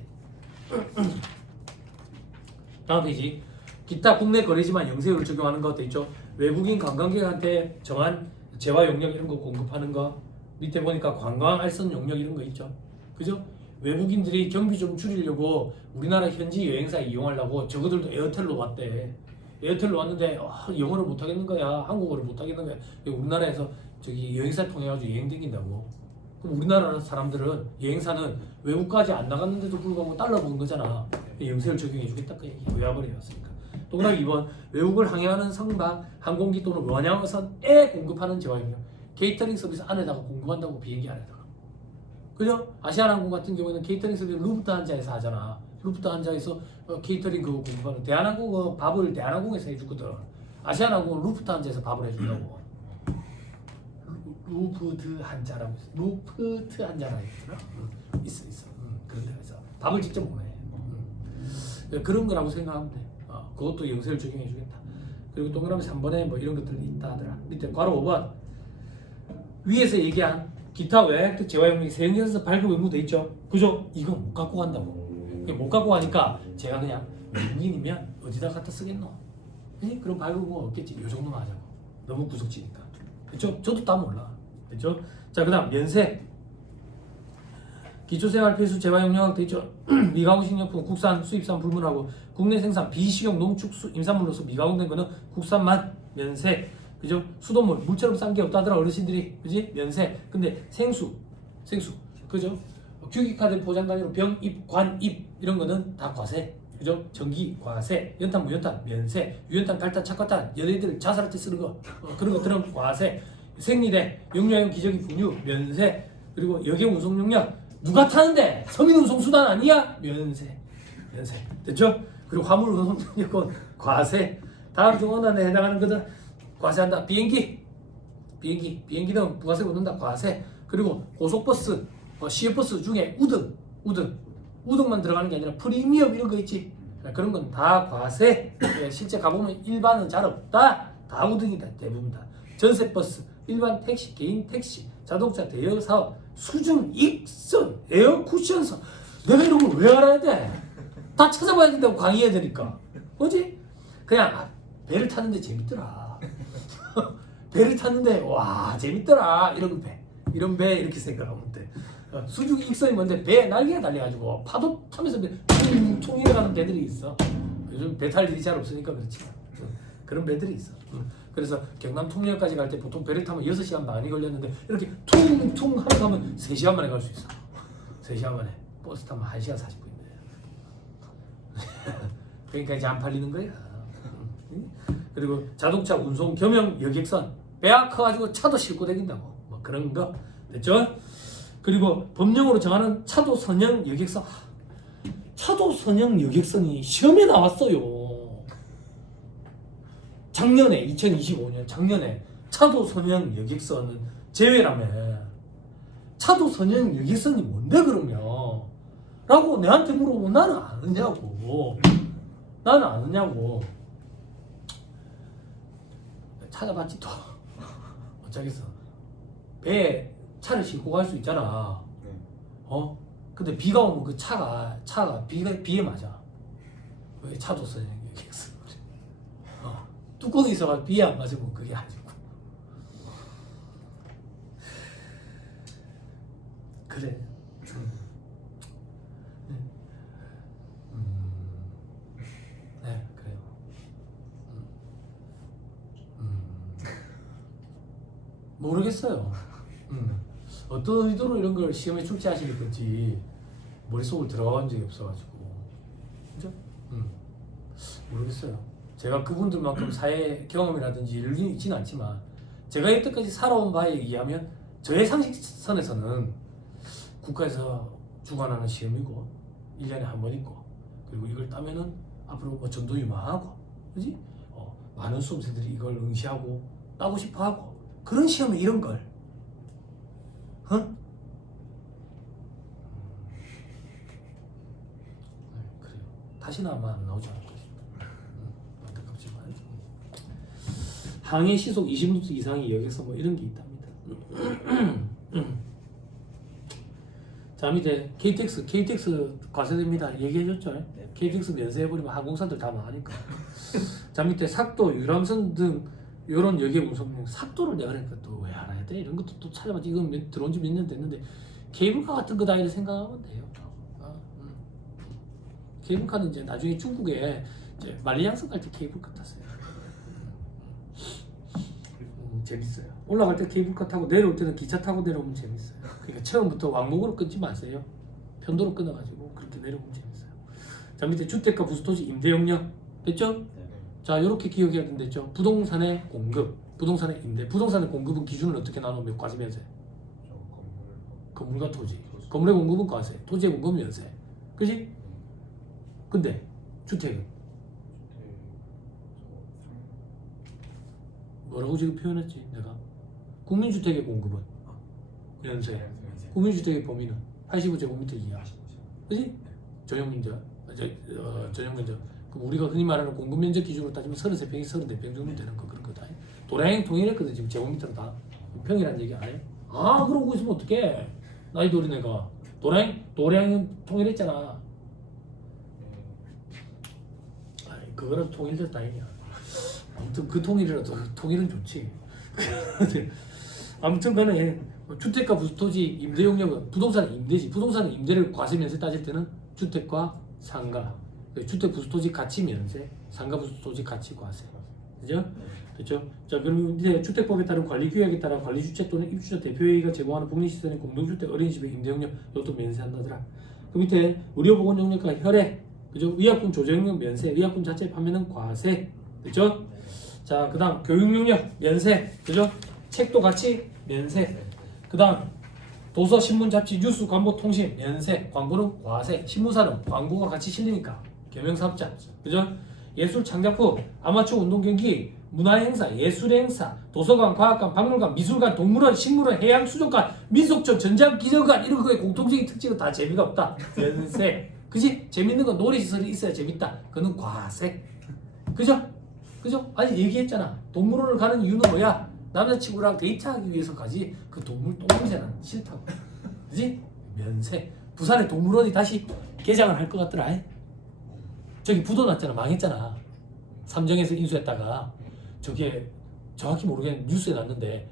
다음 페이지. 기타 국내 거래지만 영세율을 적용하는 것 있죠. 외국인 관광객한테 정한 재화 용역 이런 거 공급하는 거. 밑에 보니까 관광 알선 용역 이런 거 있죠. 그죠? 외국인들이 경비 좀 줄이려고 우리나라 현지 여행사 이용하려고 저거들도 에어텔로 왔대. 에어텔로 왔는데 영어를 못 하겠는 거야. 한국어를 못 하겠는 거야. 우리나라에서 저기 여행사 통해 가지고 여행 다닌다고. 그럼 우리나라 사람들은 여행사는 외국까지 안 나갔는데도 불구하고 달러 번 거잖아. 영세를 적용해 주겠다 그 얘기. 외화거래 였으니까. 동그라미 2번. 외국을 항해하는 선박, 항공기 또는 원양어선에 공급하는 재화용역. 케이터링 서비스 안에다가 공급한다고 비행기 안에다가. 그죠? 아시아나항공 같은 경우에는 케이터링 서비스 루프트한자에서 하잖아. 루프트한자에서 케이터링 그거 공급하는. 대한항공은 밥을 대한항공에서 해주거든. 아시아나항공은 루프트한자에서 밥을 해준다고. 루프트한자라고 있어. 루프트한자라고 있구나. 있어. 그런 데서 밥을 직접 보내. 그런 거라고 생각하면 돼. 그것도 영세를 적용해 주겠다. 그리고 동그라미 3번에 뭐 이런 것들이 있다 하더라. 밑에 괄호 5번. 위에서 얘기한 기타 외화획득 재화용역이 세금계산서 발급 의무 돼 있죠. 그죠? 이거 못 갖고 간다고. 못 갖고 가니까 제가 그냥 외국인이면 어디다 갖다 쓰겠노? 그지? 그럼 발급 의무가 없겠지. 요 정도만 하자고. 너무 구석지니까. 그죠? 저도 다 몰라. 그죠? 자, 그 다음 면세. 기초생활 필수 재화용역 돼 있죠. 미가공식료품 국산 수입산 불문하고 국내 생산 비식용 농축 임산물로서 미가공된 거는 국산만 면세. 그죠? 수돗물 물처럼 싼 게 없다더라 어르신들이. 그지? 면세. 근데 생수 그죠? 규격화된 포장 단위로 병입, 관입 이런 거는 다 과세. 그죠? 전기 과세, 연탄 무연탄 면세, 유연탄 갈탄 착화탄 연예인들 자살할 때 쓰는 거 그런 것들은 과세. 생리대, 용량용 기저귀 분유 면세. 그리고 여객 운송 용량 누가 타는데? 서민 운송 수단 아니야? 면세. 됐죠? 그리고 화물 운송 용역은 과세. 다음 등원안에 해당하는 것은 과세한다. 비행기는 부가세 붙는다. 과세. 그리고 고속버스, 시외버스 중에 우등만 들어가는 게 아니라 프리미엄 이런 거 있지. 그런 건 다 과세. 실제 가보면 일반은 잘 없다. 다 우등이다. 대부분 다. 전세버스, 일반 택시, 개인 택시, 자동차 대여 사업, 수중 익선, 에어 쿠션선. 내가 이런 걸 왜 알아야 돼? 다 찾아봐야 된다고 강의해야 되니까. 뭐지? 그냥 배를 타는데 재밌더라. 배를 탔는데 와 재밌더라. 이런 배 이렇게 생각하면 돼. 수중 익선이 뭔데 배에 날개가 달려가지고 파도 타면서 퉁 일어가는 배들이 있어. 요즘 배 탈 일이 잘 없으니까 그렇지. 그런 배들이 있어. 그래서 경남 통영까지 갈 때 보통 배를 타면 6시간 반이 걸렸는데 이렇게 퉁퉁 하러 가면 3시간 만에 갈 수 있어. 3시간 만에. 버스 타면 1시간 40분인데. 그러니까 이제 안 팔리는 거야. 그리고 자동차 운송 겸용 여객선. 배가 커가지고 차도 싣고 다닌다고. 뭐 그런 거. 됐죠? 그리고 법령으로 정하는 차도 선형 여객선. 차도 선형 여객선이 시험에 나왔어요. 작년에 2025년 작년에 차도 선형 여객선은 제외라며. 차도 선형 여객선이 뭔데 그러면? 라고 내한테 물어보면 나는 아느냐고. 나는 아느냐고. 찾아봤지 또. 어쩌겠어. 배에 차를 싣고 갈 수 있잖아. 네. 근데 비가 오면 그 차가 비에 맞아. 왜 차도 써야 되겠어. 뚜껑이 있어가 비에 안 맞으면 그게 아니고. 그래. 네, 그래요. 모르겠어요. 어떤 의도로 이런 걸 시험에 출제하시는 건지 머릿속으로 들어간 적이 없어가지고. 그죠? 모르겠어요. 제가 그분들만큼 사회 경험이라든지 일이 있지는 않지만 제가 여태까지 살아온 바에 의하면 저의 상식선에서는 국가에서 주관하는 시험이고 1년에 한 번 있고 그리고 이걸 따면은 앞으로 뭐 전도 유망하고 그지? 많은 수험생들이 이걸 응시하고 따고 싶어하고 그런 시험에 이런 걸 그래요. 다시는 아마 안 나오지 않을 것입니다. 안타깝지만 항해 시속 20m 이상의 여객선 뭐 이런 게 있답니다. 자 밑에 KTX 과세됩니다. 얘기해줬죠? 네. KTX 면세해버리면 항공사들 다 망하니까. 자 밑에 sak도, 유람선 등 이런 여객 운송 sak도를 내가 그러니까 또 왜 알아야 돼? 이런 것도 또 찾아봤지. 이건 들어온 지 몇 년 됐는데 케이블카 같은 거다 이렇게 생각하면 돼요. 케이블카는 이제 나중에 중국에 이제 만리장성 갈 때 케이블카 탔어요. 재밌어요. 올라갈 때 케이블카 타고 내려올 때는 기차 타고 내려오면 재밌어요. 그러니까 처음부터 왕복으로 끊지 마세요. 편도로 끊어가지고 그렇게 내려오면 재밌어요. 자 밑에 주택가 부수토지 임대 용역 됐죠? 네. 자 이렇게 기억해야 된댔죠. 부동산의 공급, 부동산의 임대, 부동산의 공급은 기준을 어떻게 나누면 과세면세? 건물과 토지. 건물의 공급은 과세, 토지의 공급은 면세. 그지? 근데 주택은 뭐라고 지금 표현했지 내가? 국민주택의 공급은 면세, 국민주택의 범위는 85제곱미터 이하. 그지? 전용면적, 전용면적. 그럼 우리가 흔히 말하는 공급면적 기준으로 따지면 33평이 34평 정도 되는 거 그런 거다. 도량 통일했거든 지금 제곱미터로 다. 평이라는 얘기 안 해? 그러고 있으면 어떡해? 나이도 어린 애가. 도량은 통일했잖아. 그거라도 통일돼서 다행이야. 아무튼 그 통일은 좋지. 아무튼 간에 주택과 부토지 임대 용역은 부동산은 임대지. 부동산은 임대를 과세 면세 따질 때는 주택과 상가, 주택 부토지 가치 면세, 상가 부토지 가치 과세. 그죠? 됐죠? 자 그럼 이제 주택법에 따른 관리 규약에 따라 관리주택 또는 입주자 대표회의가 제공하는 복리시설의 공동주택 어린이집의 임대 용역 이것도 면세한다더라. 그 밑에 의료보건 용역과 혈액, 그죠? 의약품 조정용 면세, 의약품 자체 판매는 과세, 그죠? 자 그다음 교육 용역 면세, 그죠? 책도 같이 면세. 그다음 도서, 신문, 잡지, 뉴스, 광고, 통신 면세, 광고는 과세, 신문사는 광고가 같이 실리니까 겸용사업자, 그죠? 예술 창작품, 아마추어 운동 경기, 문화행사, 예술행사, 도서관, 과학관, 박물관, 미술관, 동물원, 식물원, 해양 수족관, 민속촌, 전장, 기념관 이런 거의 공통적인 특징은 다 재미가 없다. 면세. 그지? 재밌는 건 놀이시설이 있어야 재밌다. 그는 과세. 그죠? 그죠? 아니 얘기했잖아. 동물원을 가는 이유는 뭐야? 남자친구랑 데이트하기 위해서 가지. 그 동물 똥냄새는 싫다고. 그지? 면세. 부산에 동물원이 다시 개장을 할 것 같더라. 저기 부도 났잖아. 망했잖아. 삼정에서 인수했다가 저게 정확히 모르겠는데 뉴스에 났는데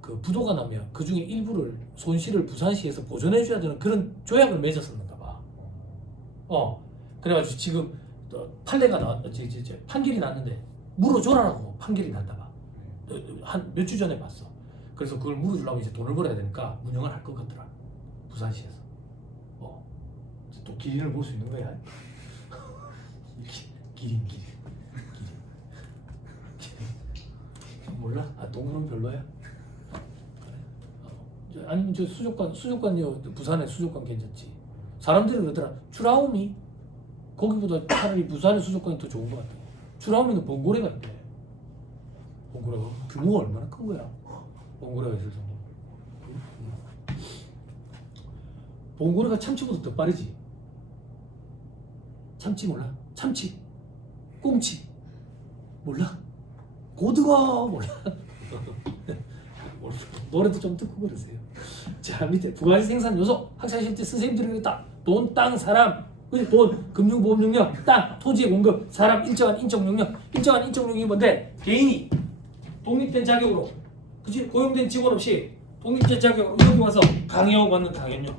그 부도가 나면 그 중에 일부를 손실을 부산시에서 보전해줘야 되는 그런 조약을 맺었었는가 봐. 그래가지고 지금 판례가 판결이 났는데 물어줘라라고 판결이 났다 봐. 한 몇 주 전에 봤어. 그래서 그걸 물어주려면 이제 돈을 벌어야 되니까 운영을 할 것 같더라. 부산시에서. 또 기린을 볼 수 있는 거야. 기린. 몰라? 동물은 별로야? 그래? 아니면 저 수족관이요. 부산에 수족관 괜찮지. 사람들이 그러더라. 추라우미 거기보다 차라리 부산의 수족관이 더 좋은 것 같아. 추라우미는 봉고래가 있대. 봉고래가 규모가 얼마나 큰 거야? 봉고래가 있어서. 봉고래가 참치보다 더 빠르지. 참치 몰라? 참치, 꽁치 몰라? 고등어 몰라? 노래도 좀 듣고 그러세요. 자, 밑에 부가세 생산 요소 학창 시절 때 선생님들이 그랬다. 돈, 땅, 사람, 그지? 돈, 금융, 보험 능력, 땅, 토지의 공급, 사람, 일정한 인적 능력. 일정한 인적 능력이 뭔데? 개인이 독립된 자격으로, 그지? 고용된 직원 없이 독립된 자격으로 여기 와서 강의하고 받는 강연료,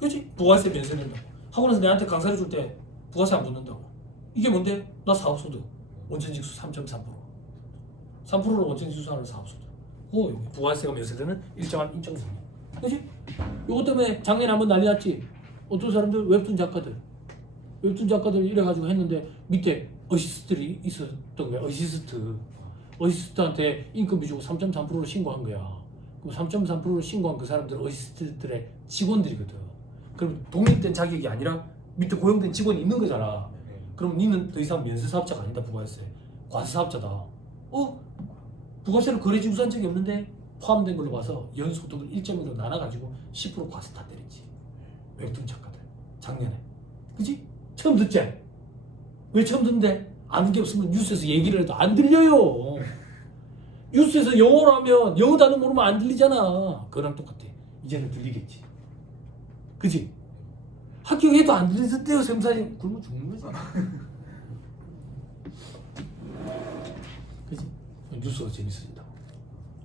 그지? 부가세 면세 낸다. 학원에서 내한테 강사를 줄 때 부가세 안 붙는다고. 이게 뭔데? 나 사업소득 원천직수 3.3%, 3%로 원천직수하는 사업소득. 여기 부가세가 면세되는 일정한 인적 능력, 그지? 요것 때문에 작년에 한번 난리 났지. 어떤 사람들 웹툰 작가들 이래가지고 했는데 밑에 어시스트들이 있었던 거야. 어시스트한테 인건비 주고 3.3%로 신고한 거야. 그럼 3.3%로 신고한 그 사람들은 어시스트들의 직원들이거든. 그럼 독립된 자격이 아니라 밑에 고용된 직원이 있는 거잖아. 그럼 니는 더 이상 면세 사업자가 아니다. 부가세 과세 사업자다. 부가세를 거래지 우산 적이 없는데 포함된 걸로 봐서 연소득을 1.1로 나눠가지고 10% 과세 다 때리지. 웹툰 작가들 작년에, 그지? 처음 듣지? 왜 처음 듣는데? 아는 게 없으면 뉴스에서 얘기를 해도 안 들려요. 뉴스에서 영어로 하면 영어 단어 모르면 안 들리잖아. 그거랑 똑같아. 이제는 들리겠지, 그지? 합격해도 안 들리던데요, 쌤사님. 그러면 죽는 거지. 그지? 뉴스가 재밌어진다고.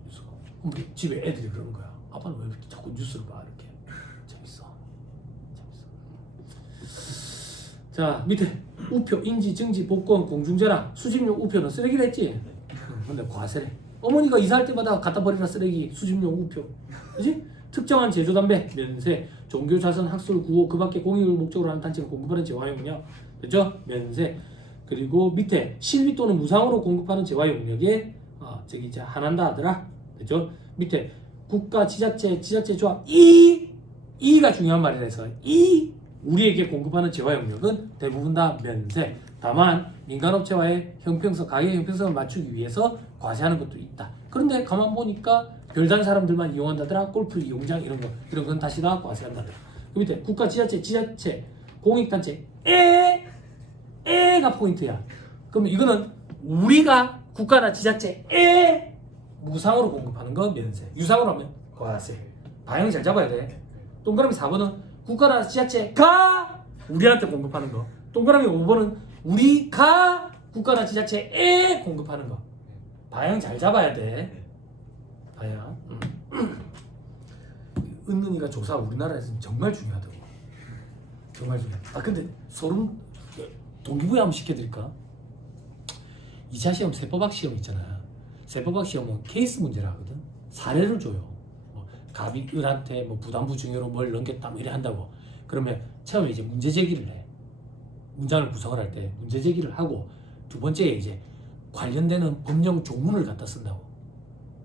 뉴스가. 우리 집에 애들이 그러는 거야. 아빠는 왜 이렇게 자꾸 뉴스를 봐? 이렇게. 재밌어. 자, 밑에 우표, 인지, 증지, 복권, 공중제랑 수집용 우표는 쓰레기를 했지. 근데 과세래. 어머니가 이사할 때마다 갖다 버리라 쓰레기, 수집용 우표, 그지? 특정한 제조담배 면세, 종교자선, 학술, 구호 그 밖에 공익을 목적으로 하는 단체가 공급하는 재화용량, 됐죠? 면세. 그리고 밑에 실비 또는 무상으로 공급하는 재화용량에 저기 이제 한한다 하더라, 됐죠? 밑에 국가, 지자체, 지자체 조합 이가 중요한 말이라서 우리에게 공급하는 재화용력은 대부분 다 면세. 다만 민간업체와의 형평성, 가격 형평성을 맞추기 위해서 과세하는 것도 있다. 그런데 가만 보니까 별다른 사람들만 이용한다더라. 골프 이용장 이런 건 다시 다 과세한다더라. 그 밑에 국가, 지자체, 공익단체 에가 포인트야. 그럼 이거는 우리가 국가나 지자체에 무상으로 공급하는 건 면세, 유상으로 하면 과세. 방향 잘 잡아야 돼. 동그라미 4번은 국가나 지자체가 우리한테 공급하는 거. 동그라미 5번은 우리가 국가나 지자체에 공급하는 거. 방향 잘 잡아야 돼. 방향. 은근히가 조사 우리나라에서는 정말 중요하다고. 정말 중요해. 근데 소름, 동기부여 한번 시켜드릴까? 2차 시험 세법학 시험 있잖아. 세법학 시험은 케이스 문제라 하거든. 사례를 줘요. 갑이 을한테 부담부 중요로 뭘 넘겼다 이래 한다고. 그러면 처음에 이제 문제 제기를 해. 문장을 구성을 할 때 문제 제기를 하고, 두 번째에 이제 관련되는 법령 조문을 갖다 쓴다고.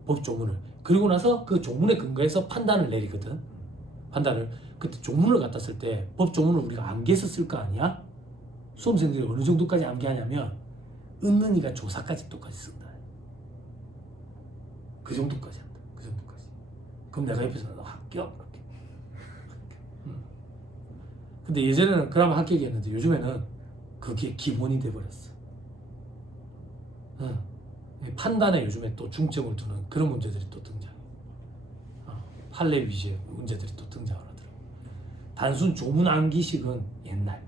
법 조문을. 그리고 나서 그 조문에 근거해서 판단을 내리거든. 판단을. 그때 조문을 갖다 쓸 때 법 조문을 우리가 암기해서 쓸 거 아니야? 수험생들이 어느 정도까지 암기하냐면 은는이가 조사까지 똑같이 쓴다. 그 정도까지 한다. 그 정도까지. 그럼 내가 옆에서 합격 이렇게. 근데 예전에는 그러면 합격이었는데 요즘에는 그게 기본이 돼버렸어. 판단에 요즘에 또 중점을 두는 그런 문제들이 또 등장해. 판례 위주의 문제들이 또 등장을 하더라고. 단순 조문 암기식은 옛날.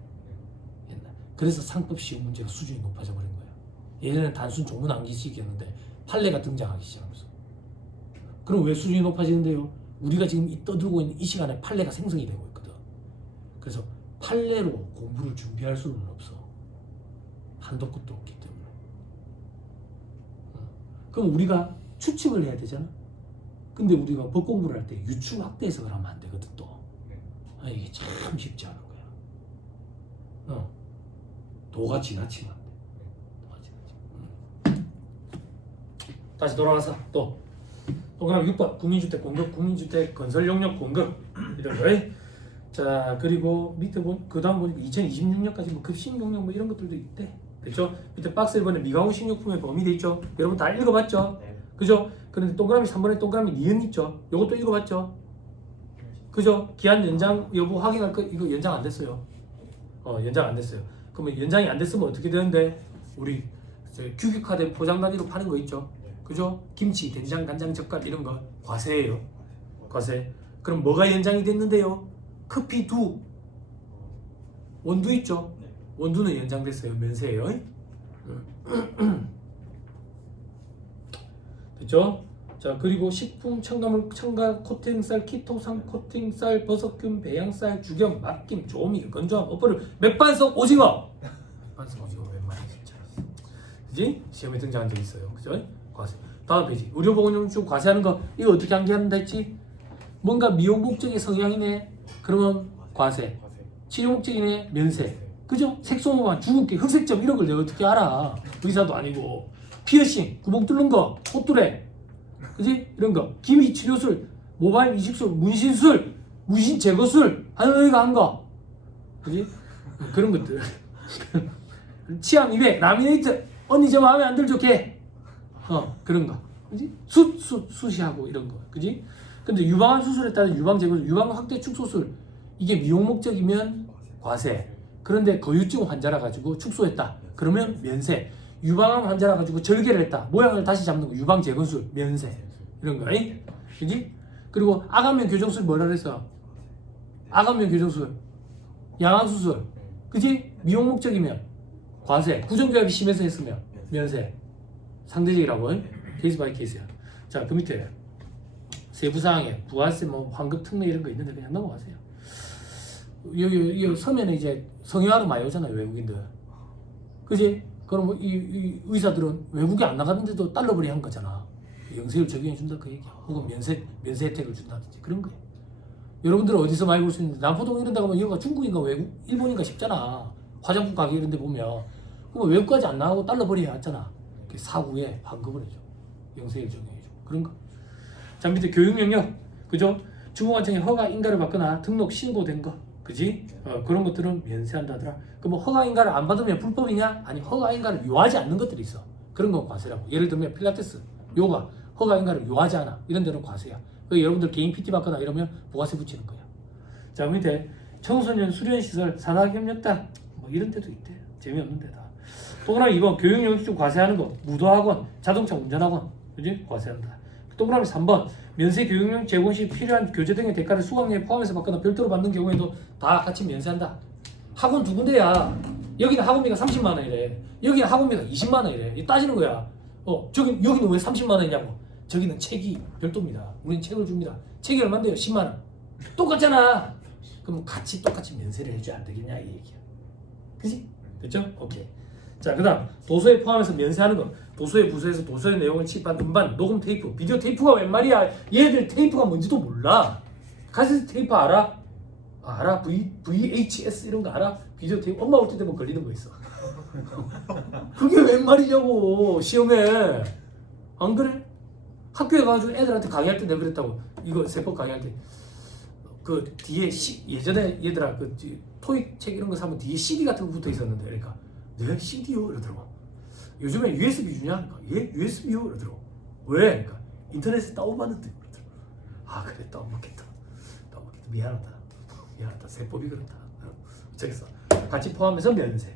그래서 상법 시험 문제가 수준이 높아져 버린 거야. 예전에는 단순 조문 암기식이었는데 판례가 등장하기 시작하면서. 그럼 왜 수준이 높아지는데요? 우리가 지금 떠들고 있는 이 시간에 판례가 생성이 되고 있거든. 그래서 판례로 공부를 준비할 수는 없어. 한도 끝도 없기 때문에. 그럼 우리가 추측을 해야 되잖아. 근데 우리가 법 공부를 할 때 유추 확대 해석을 하면 안 되거든 또. 이게 참 쉽지 않은 거야. 도가 지나치면 안 돼. 도가 지나치면. 다시 돌아가서 또 그럼 6번 국민주택 공급, 국민주택 건설 용역 공급 이런 거. 자, 그리고 밑에 그 다음 보니까 2026년까지 급식 용역 이런 것들도 있대. 그렇죠? 밑에 박스 1번에 미가구 식료품에 범위돼 있죠. 여러분 다 읽어봤죠? 그죠? 그런데 동그라미 3번에 동그라미 니은 있죠. 요것도 읽어봤죠? 그죠? 기한 연장 여부 확인할 거 이거 연장 안 됐어요. 연장 안 됐어요. 그러면 연장이 안 됐으면 어떻게 되는데 우리 규격화된 포장 단위로 파는 거 있죠. 그죠? 김치, 된장, 간장, 젓갈 이런 거 과세예요. 과세. 그럼 뭐가 연장이 됐는데요? 커피 두 원두 있죠? 원두는 연장됐어요. 면세예요. 됐죠? 자, 그리고 식품, 첨가물, 첨가, 코팅쌀, 키토산, 코팅쌀, 버섯균, 배양쌀, 죽염, 막김, 조미, 건조함, 어퍼를, 맥반석, 오징어. 맥반석, 오징어 웬 말이야 진짜. 그지? 시험에 등장한 적 있어요. 그죠? 과세. 다음 페이지. 의료보건용품 과세하는 거 이거 어떻게 한계한다 했지? 뭔가 미용 목적의 성향이네. 그러면 과세. 치료 목적이네. 면세. 그죠? 색소모만, 주근깨, 흑색점 이런 걸 내가 어떻게 알아? 의사도 아니고. 피어싱, 구멍 뚫는 거, 콧뚜레, 그지? 이런 거. 기미 치료술, 모발 이식술, 문신술, 문신 제거술 하는 애가 한 거, 그지? 그런 것들. 치아 미백, 라미네이트, 언니 저 마음에 안 들죠, 걔. 그런 거, 그지? 숱이하고 이런 거, 그지? 근데 유방암 수술에 따른 유방 제거술, 유방 확대 축소술 이게 미용 목적이면 과세. 그런데 거유증 환자라 가지고 축소했다. 그러면 면세. 유방암 환자라 가지고 절개를 했다. 모양을 다시 잡는 거. 유방 재건술, 면세. 이런 거. 그지? 그리고 아간면 교정술 뭐라 그랬어? 아간면 교정술. 양악 수술. 그지? 미용 목적이면 과세. 구정교합이 심해서 했으면 면세. 상대적이라고. 케이스 바이 케이스야. 자, 그 밑에 세부사항에 부가세, 뭐 환급 특례 이런 거 있는데 그냥 넘어가세요. 여기 서면에 이제 성형하러 많이 오잖아요, 외국인들. 그지? 그럼 이 의사들은 외국에 안 나갔는데도 달러벌이 한 거잖아. 영세율 적용해 준다 그 얘기야. 혹은 면세 혜택을 준다든지 그런 거야. 여러분들은 어디서 많이 볼 수 있는데 남포동 이런 데 가면 여기가 중국인가 외국, 일본인가 싶잖아. 화장품 가게 이런 데 보면. 그럼 외국까지 안 나가고 달러벌이 해왔잖아. 사구에 환급을 해줘. 영세율 적용해 줘. 그런 거. 자, 밑에 교육 영역. 그죠? 주무관청에 허가 인가를 받거나 등록 신고된 거. 그지? 그런 것들은 면세한다더라. 그럼 허가 인가를 안 받으면 불법이냐? 아니, 허가 인가를 요하지 않는 것들이 있어. 그런 건 과세라고. 예를 들면 필라테스, 요가, 허가 인가를 요하지 않아. 이런 데는 과세야. 여러분들 개인 PT 받거나 이러면 부가세 붙이는 거야. 자, 밑에 청소년 수련시설, 산학협력단 뭐 이런 데도 있대. 재미없는 데다. 동그라미 2번 교육용역 중 과세하는 거. 무도학원, 자동차 운전학원. 그지? 과세한다. 동그라미 3번 면세 교육용 제공 시 필요한 교재 등의 대가를 수강료에 포함해서 받거나 별도로 받는 경우에도 다 같이 면세한다. 학원 두 군데야. 여기는 학원비가 30만 원이래. 여기는 학원비가 20만 원이래. 따지는 거야. 여기는 왜 30만 원이냐고. 저기는 책이 별도입니다. 우리는 책을 줍니다. 책이 얼마인데요? 10만 원. 똑같잖아. 그럼 같이 똑같이 면세를 해줘야 안 되겠냐 이 얘기야. 그지? 됐죠? 오케이. 자, 그 다음 도서에 포함해서 면세하는 거. 도서의 부서에서 도서의 내용을 칩한 음반, 녹음 테이프, 비디오 테이프가 웬 말이야. 얘들 테이프가 뭔지도 몰라. 카세트 테이프 알아? 알아? VHS 이런 거 알아? 비디오 테이프 엄마 올 때 되면 걸리는 거 있어. 그게 웬 말이냐고 시험에. 안 그래? 학교에 가가지고 애들한테 강의할 때 내가 그랬다고. 이거 세법 강의할 때 그 뒤에 예전에 얘들아 그 토익 책 이런 거 사면 뒤에 CD 같은 거 붙어 있었는데 그러니까 네 CD요 이러더라고. 요즘에 USB 주냐? 그러니까 예? USB요 이러더라고. 왜? 그러니까 인터넷에 다운받는데 그러더라고. 아 그래 다운받겠다. 미안하다. 세법이 그렇다. 어쩌겠어. 같이 포함해서 면세.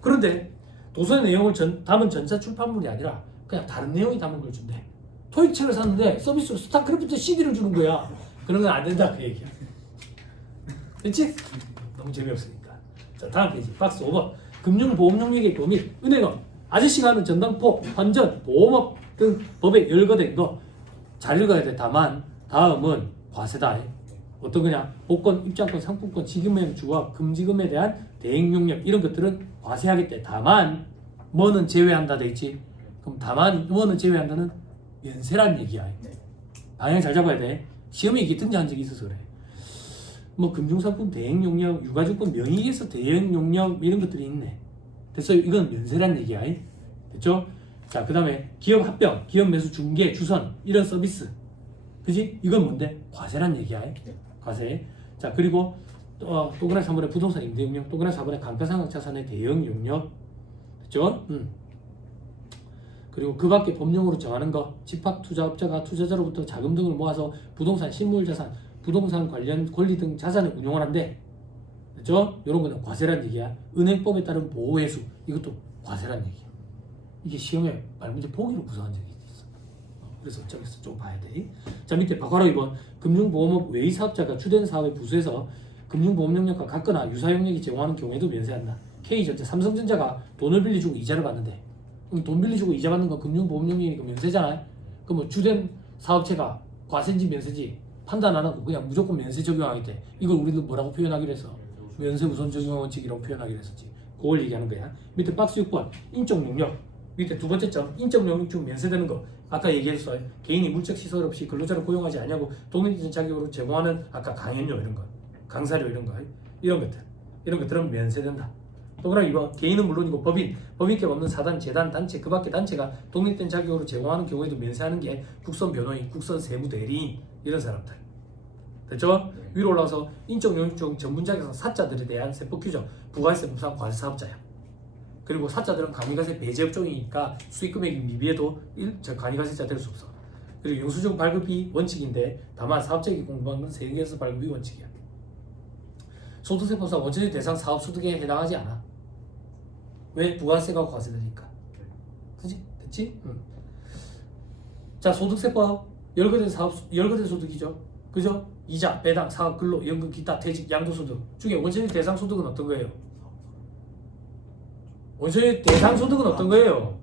그런데 도서의 내용을 담은 전자 출판물이 아니라 그냥 다른 내용이 담은 걸 준대. 토익 책을 샀는데 서비스로 스타크래프트 CD를 주는 거야. 그런 건 안 된다 그 얘기야. 됐지? 너무 재미없으니까. 자, 다음 페이지 박스 5번 금융보험용역의 법 및 은행업 아저씨가 하는 전당포, 환전, 보험업 등 법에 열거된 거 잘 읽어야 돼. 다만 다음은 과세다. 어떤 거냐? 복권, 입장권, 상품권, 지급명 주와 금지금에 대한 대행용역 이런 것들은 과세하겠대. 다만 뭐는 제외한다 돼 있지? 그럼 다만 뭐는 제외한다는 면세란 얘기야. 방향 잘 잡아야 돼. 시험에 이게 등장한 적이 있어서 그래. 뭐 금융상품 대행용역, 유가증권 명의에서 대행용역 이런 것들이 있네. 됐어? 이건 면세란 얘기야. 됐죠? 자, 그 다음에 기업 합병, 기업 매수 중개, 주선 이런 서비스. 그지? 이건 뭔데? 과세란 얘기야. 과세. 자, 그리고 동그라미 3번에 부동산 임대용역, 동그라미 4번에 감가상각자산의 대형용역. 됐죠? 그리고 그 밖에 법령으로 정하는 거, 집합투자업자가 투자자로부터 자금 등을 모아서 부동산, 실물자산, 부동산 관련 권리 등 자산을 운용을 한대. 됐죠? 이런 거는 과세란 얘기야. 은행법에 따른 보호회수 이것도 과세란 얘기야. 이게 시험에 말문제 보기로 구성한 적이 있어. 그래서 저기서 좀 봐야 돼. 자 밑에 바로 2번 금융보험업 외의사업자가 주된 사업의 부수에서 금융보험 영역과 같거나 유사 영역이 제공하는 경우에도 면세한다. K전자, 삼성전자가 돈을 빌려주고 이자를 받는데 그럼 돈 빌려주고 이자 받는 건 금융보험 영역이니까 면세잖아요. 그러면 주된 사업체가 과세인지 면세지 판단 안 하고 그냥 무조건 면세 적용하기 때 이걸 우리도 뭐라고 표현하기로 했어? 면세 우선 적용 원칙이라고 표현하기로 했었지. 그걸 얘기하는 거야. 밑에 박스 6번 인적 능력. 밑에 두 번째 점 인적 능력 중 면세되는 거. 아까 얘기했어요. 개인이 물적 시설 없이 근로자를 고용하지 않냐고 독립된 자격으로 제공하는 아까 강연료 이런 거, 강사료 이런 거, 이런 것들은 면세된다. 동그라미 2번 개인은 물론이고 법인격 없는 사단, 재단, 단체 그 밖의 단체가 독립된 자격으로 제공하는 경우에도 면세하는 게 국선 변호인, 국선 세무대리인 이런 사람들. 됐죠? 위로 올라와서 인적 영역 중 전문 자격상 사자들에 대한 세법 규정, 부가세 무상 과세 사업자야. 그리고 사자들은 간이가세 배제 업종이니까 수익 금액이 미비해도 간이가세자 될 수 없어. 그리고 영수증 발급이 원칙인데 다만 사업자에게 공부한 건 세금에서 발급이 원칙이야. 소득세법상 원천적 대상 사업 소득에 해당하지 않아. 왜? 부가세가 과세되니까. 그지? 됐지? 응. 자 소득세법 열거된 소득이죠. 그죠? 이자, 배당, 사업, 근로, 연금, 기타, 퇴직, 양도소득 중에 원천적 대상 소득은 어떤 거예요? 원천적 대상 소득은 어떤 거예요?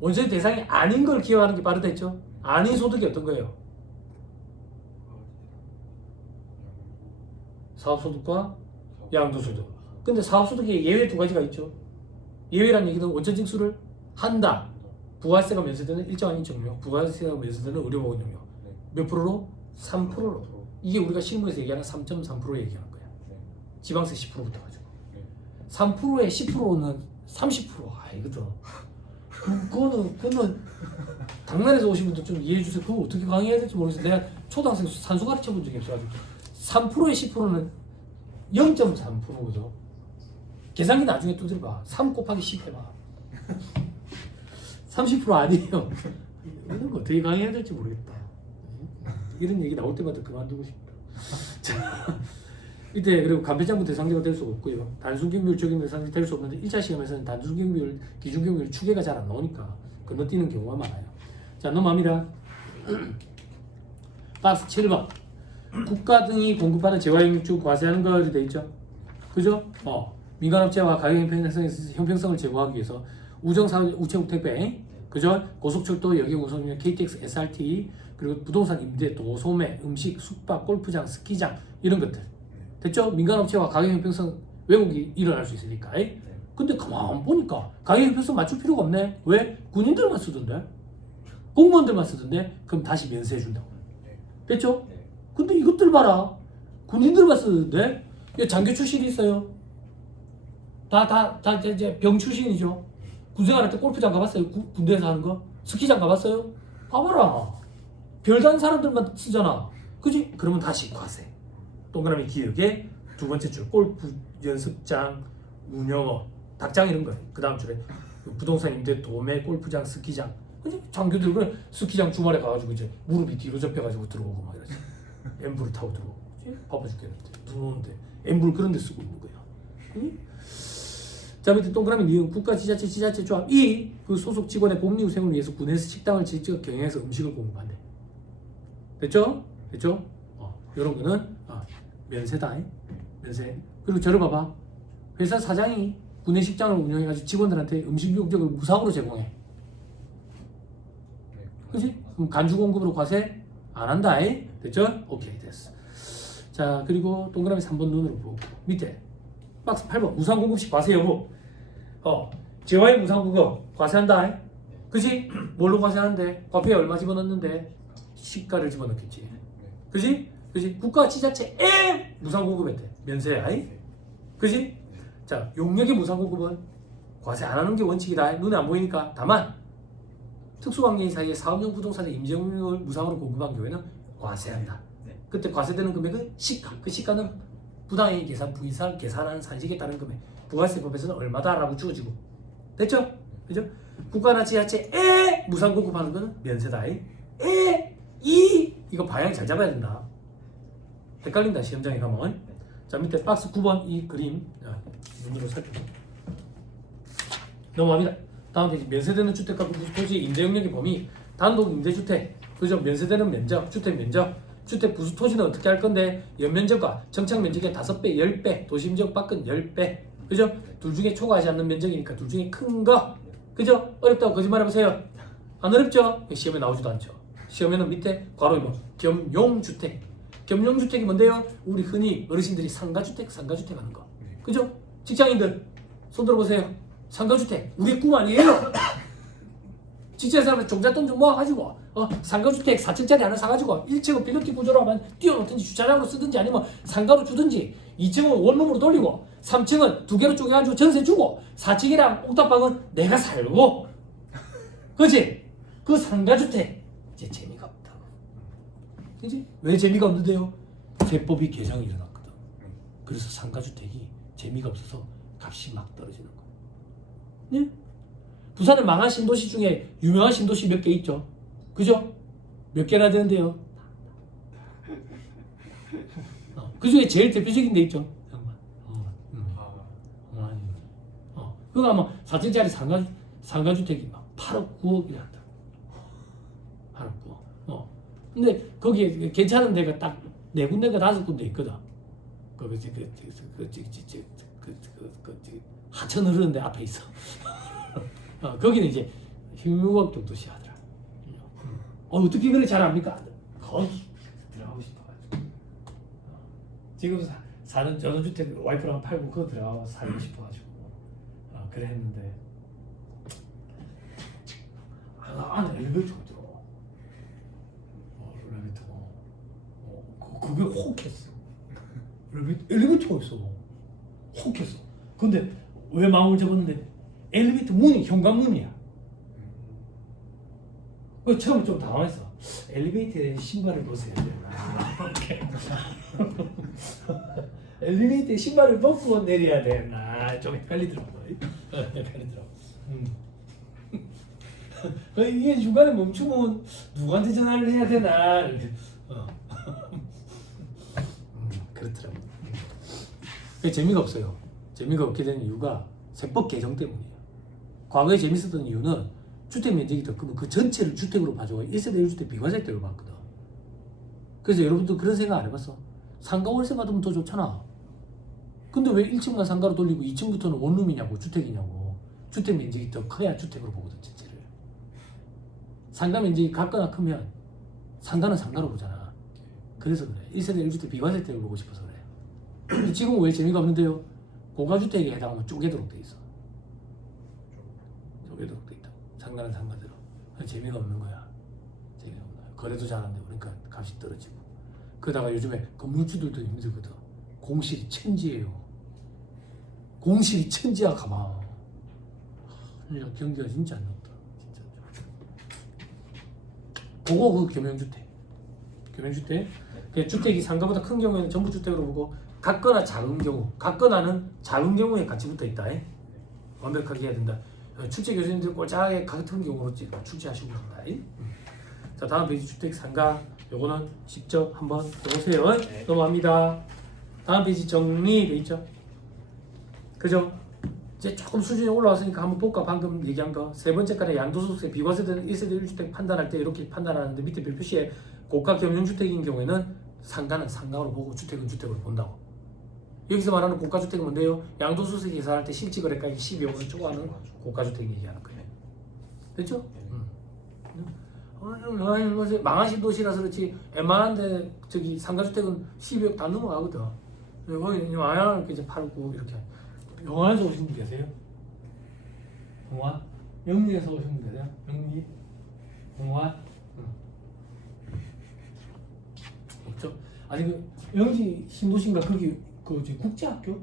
원천적 대상이 아닌 걸 기억하는 게 빠르다 했죠? 아닌 소득이 어떤 거예요? 사업소득과 양도소득. 근데 사업소득에 예외 두 가지가 있죠. 예외란 얘기는 원천 징수를 한다. 부가세가 면세되는 일정한 인적용역, 부가세가 면세되는 의료보건용역. 몇 프로로? 3%로. 이게 우리가 실무에서 얘기하는 3.3% 얘기하는 거야. 지방세 10% 붙어가지고. 3%에 10%는 30%. 아 이거도. 그거는 당면에서 오신 분들 좀 이해해 주세요. 그거 어떻게 강의해야 될지 모르겠어요. 내가 초등학생 산수 가르쳐 본 적이 없어가지고. 3%에 10%는 0.3%거죠. 계산기 나중에 두드려봐. 3 곱하기 10 해봐. 30% 아니에요. 이런 거 어떻게 강의해야 될지 모르겠다. 이런 얘기 나올 때마다 그만두고 싶다. 자, 이때 그리고 간편장부 대상자가 될 수 없고요. 단순경비율 적용 대상자 될 수 없는데 1차 시험에서는 단순경비율, 기준경비율 추계가 잘 안 나오니까 건너뛰는 경우가 많아요. 자, 넘어갑니다. 박스 7번. 국가 등이 공급하는 재화용역 중 과세하는 것이 돼 있죠. 그죠? 민간업체와 가격 형평성을 제고하기 위해서 우정사업, 우체국 택배, 그죠? 고속철도, 여객운송용, KTX, SRT, 그리고 부동산 임대, 도소매, 음식, 숙박, 골프장, 스키장 이런 것들. 됐죠? 민간업체와 가격 형평성 왜곡이 일어날 수 있으니까. 근데 가만 보니까 가격 형평성 맞출 필요가 없네. 왜? 군인들만 쓰던데? 공무원들만 쓰던데? 그럼 다시 면세해 준다고. 됐죠? 근데 이것들 봐라. 군인들만 쓰던데? 장교 출신이 있어요. 다 이제 병 출신이죠. 군생활 할 때 골프장 가봤어요? 군대에서 하는 거? 스키장 가봤어요? 봐봐라. 별다른 사람들만 쓰잖아. 그지? 그러면 다시 과세. 동그라미 기억에 두 번째 줄 골프 연습장, 운영업, 닭장 이런 거예요. 그 다음 줄에 부동산 임대, 도매, 골프장, 스키장. 그지? 장교들 그래 스키장 주말에 가가지고 이제 무릎이 뒤로 접혀가지고 들어오고 막 이러지. 엠브를 타고 들어오고. 그지? 바빠 죽겠는데. 눈 오는데 엠브를 그런 데 쓰고 있는 거야. 그지? 자 밑에 동그라미 니은 국가 지자체 지자체 조합 이 그 소속 직원의 복리 후생을 위해서 군에서 식당을 직접 경영해서 음식을 공급한대. 됐죠? 됐죠? 이런 거는 면세다. 면세. 그리고 저를 봐봐. 회사 사장이 군내 식당을 운영해가지고 직원들한테 음식 용역을 무상으로 제공해. 그치? 그럼 간주 공급으로 과세 안 한다. 됐죠? 오케이 됐어. 자 그리고 동그라미 3번 눈으로 보고 밑에 박스 8번 무상 공급식 과세 여부. 재화의 무상 공급 과세한다. 그치? 뭘로 과세하는데? 과표에 얼마 집어넣는데? 시가를 집어넣겠지. 그치? 그치? 국가 지자체에 무상 공급했대. 면세야. 그치? 자 용역의 무상 공급은 과세 안 하는 게 원칙이다. 눈에 안 보이니까. 다만 특수관계인 사이에 사업용 부동산의 임대용역을 무상으로 공급한 경우에는 과세한다. 그때 과세되는 금액은 시가. 그 시가는 부당이익 계산, 부이상 계산하는 산식에 따른 금액. 부가세법에서는 얼마다라고 주어지고. 됐죠? 그죠? 국가나 지자체에 무상 공급하는 거는 면세다. 이거 방향 잘 잡아야 된다. 헷갈린다 시험장에 가면. 자 밑에 박스 9번 이 그림 눈으로 살펴보세요. 넘어갑니다. 다음 페이지 면세되는 주택과 부수토지 임대 영역의 범위 단독 임대주택 그죠? 면세되는 면적 주택 면적 주택 부수토지는 어떻게 할 건데 연면적과 정착 면적의 5배 10배 도시면적 밖은 10배 그죠? 둘 중에 초과하지 않는 면적이니까 둘 중에 큰 거 그죠? 어렵다고 거짓말해보세요. 안 어렵죠? 시험에 나오지도 않죠. 시험에는 밑에 괄호에 뭐 겸용주택 겸용주택이 뭔데요? 우리 흔히 어르신들이 상가주택 하는 거 그죠? 직장인들 손 들어보세요. 상가주택 우리의 꿈 아니에요? 직장사람들 종잣돈 좀 모아가지고 상가주택 4층짜리 하나 사가지고 1층은 빌려티 구조로 하면 띄워놓든지 주차장으로 쓰든지 아니면 상가로 주든지 2층은 원룸으로 돌리고 3층은 2개로 쪼개가지고 전세 주고 4층이랑 옥탑방은 내가 살고 그치? 그 상가주택 이제 재미가 없다고 그치? 왜 재미가 없는데요? 세법이 개정이 일어났거든. 그래서 상가주택이 재미가 없어서 값이 막 떨어지는 거야. 네? 부산에 망한 신도시 중에 유명한 신도시 몇 개 있죠? 그죠? 몇 개나 되는데요? 그 중에 제일 대표적인 데 있죠? 그거 아마 4층짜리 상가주택이 막 8억 9억이라 한다. 8억 9억. 근데 거기에 괜찮은 데가 딱 4군데가 5군데 있거든. 하천 흐르는데 앞에 있어. 거기는 이제 흉무업 정도 시하더라. 어떻게 그래 잘 압니까? 거기 들어가고 싶어가지고. 지금 사는 전원주택 와이프랑 팔고 그거 들어가서 살고 싶어가지고 그래 했는데 안에 엘리베이터가 들어. 엘리베이터가 그게 혹했어. 엘리베이터가 있어. 혹했어. 근데 왜 마음을 접었는데 엘리베이터 문이 현관문이야. 그 처음에 좀 당황했어. 엘리베이터에 신발을 벗어야 되나? 엘리베이터에 신발을 벗고 내려야 되나? 좀 헷갈리더라고. 헷갈리더라고. 이게 중간에 멈추면 누구한테 전화를 해야 되나? 그렇더라고. 그게 재미가 없어요. 재미가 없게 된 이유가 세법 개정 때문이에요. 과거에 재밌었던 이유는 주택 면적이 더 크면 그 전체를 주택으로 봐줘. 1세대 1주택 비과세대로 봤거든. 그래서 여러분도 그런 생각 안 해봤어? 상가 월세 받으면 더 좋잖아. 근데 왜 1층만 상가로 돌리고 2층부터는 원룸이냐고 주택이냐고. 주택 면적이 더 커야 주택으로 보거든 전체를. 상가 면적이 같거나 크면 상가는 상가로 보잖아. 그래서 그래. 1세대 1주택 비과세대로 보고 싶어서 그래. 지금은 왜 재미가 없는데요? 고가주택에 해당하면 쪼개도록 돼 있어. 쪼개도록 돼 있다. 상가는 상가대로. 재미가 없는 거야. 재미가 없는 거야. 거래도 잘 안 되고 그러니까 값이 떨어지고. 그러다가 요즘에 건물주들도 힘들거든. 공실이 천지예요. 공실이 천지야 가만. 경기가 진짜 안 좋다. 진짜. 그거 그 겸용주택. 겸용주택. 주택이 상가보다 큰 경우에는 전부 주택으로 보고 같거나 작은 경우, 같거나는 작은 경우에 같이 붙어 있다. 완벽하게 해야 된다. 출제 교수님들 꼴짝하게 같은 경우로 출제하시고 있다. 자 다음 페이지 주택 상가 요거는 직접 한번 보세요. 네. 넘어갑니다. 다음 페이지 정리돼 있죠. 그죠? 이제 조금 수준이 올라왔으니까 한번 볼까. 방금 얘기한 거 세 번째 칸에 양도소득세 비과세된 1세대 1주택 판단할 때 이렇게 판단하는데 밑에 별표시에 고가 겸용주택인 경우에는 상가는 상가로 보고 주택은 주택으로 본다고. 여기서 말하는 고가주택은 뭔데요? 양도소득세 계산할 때 실지거래가액 12억을 초과하는 고가주택 얘기하는 거예요. 됐죠? 망한 신도시라서 그렇지 웬만한데 저기 상가주택은 12억 다 넘어가거든. 거기 영화관을 이제 팔고 이렇게. 영화관에서 오신 분 계세요? 영화? 영리에서 오신 분 계세요? 영리? 영화? 없죠? 아니 그 영지 신도시인가 거기 그 국제학교?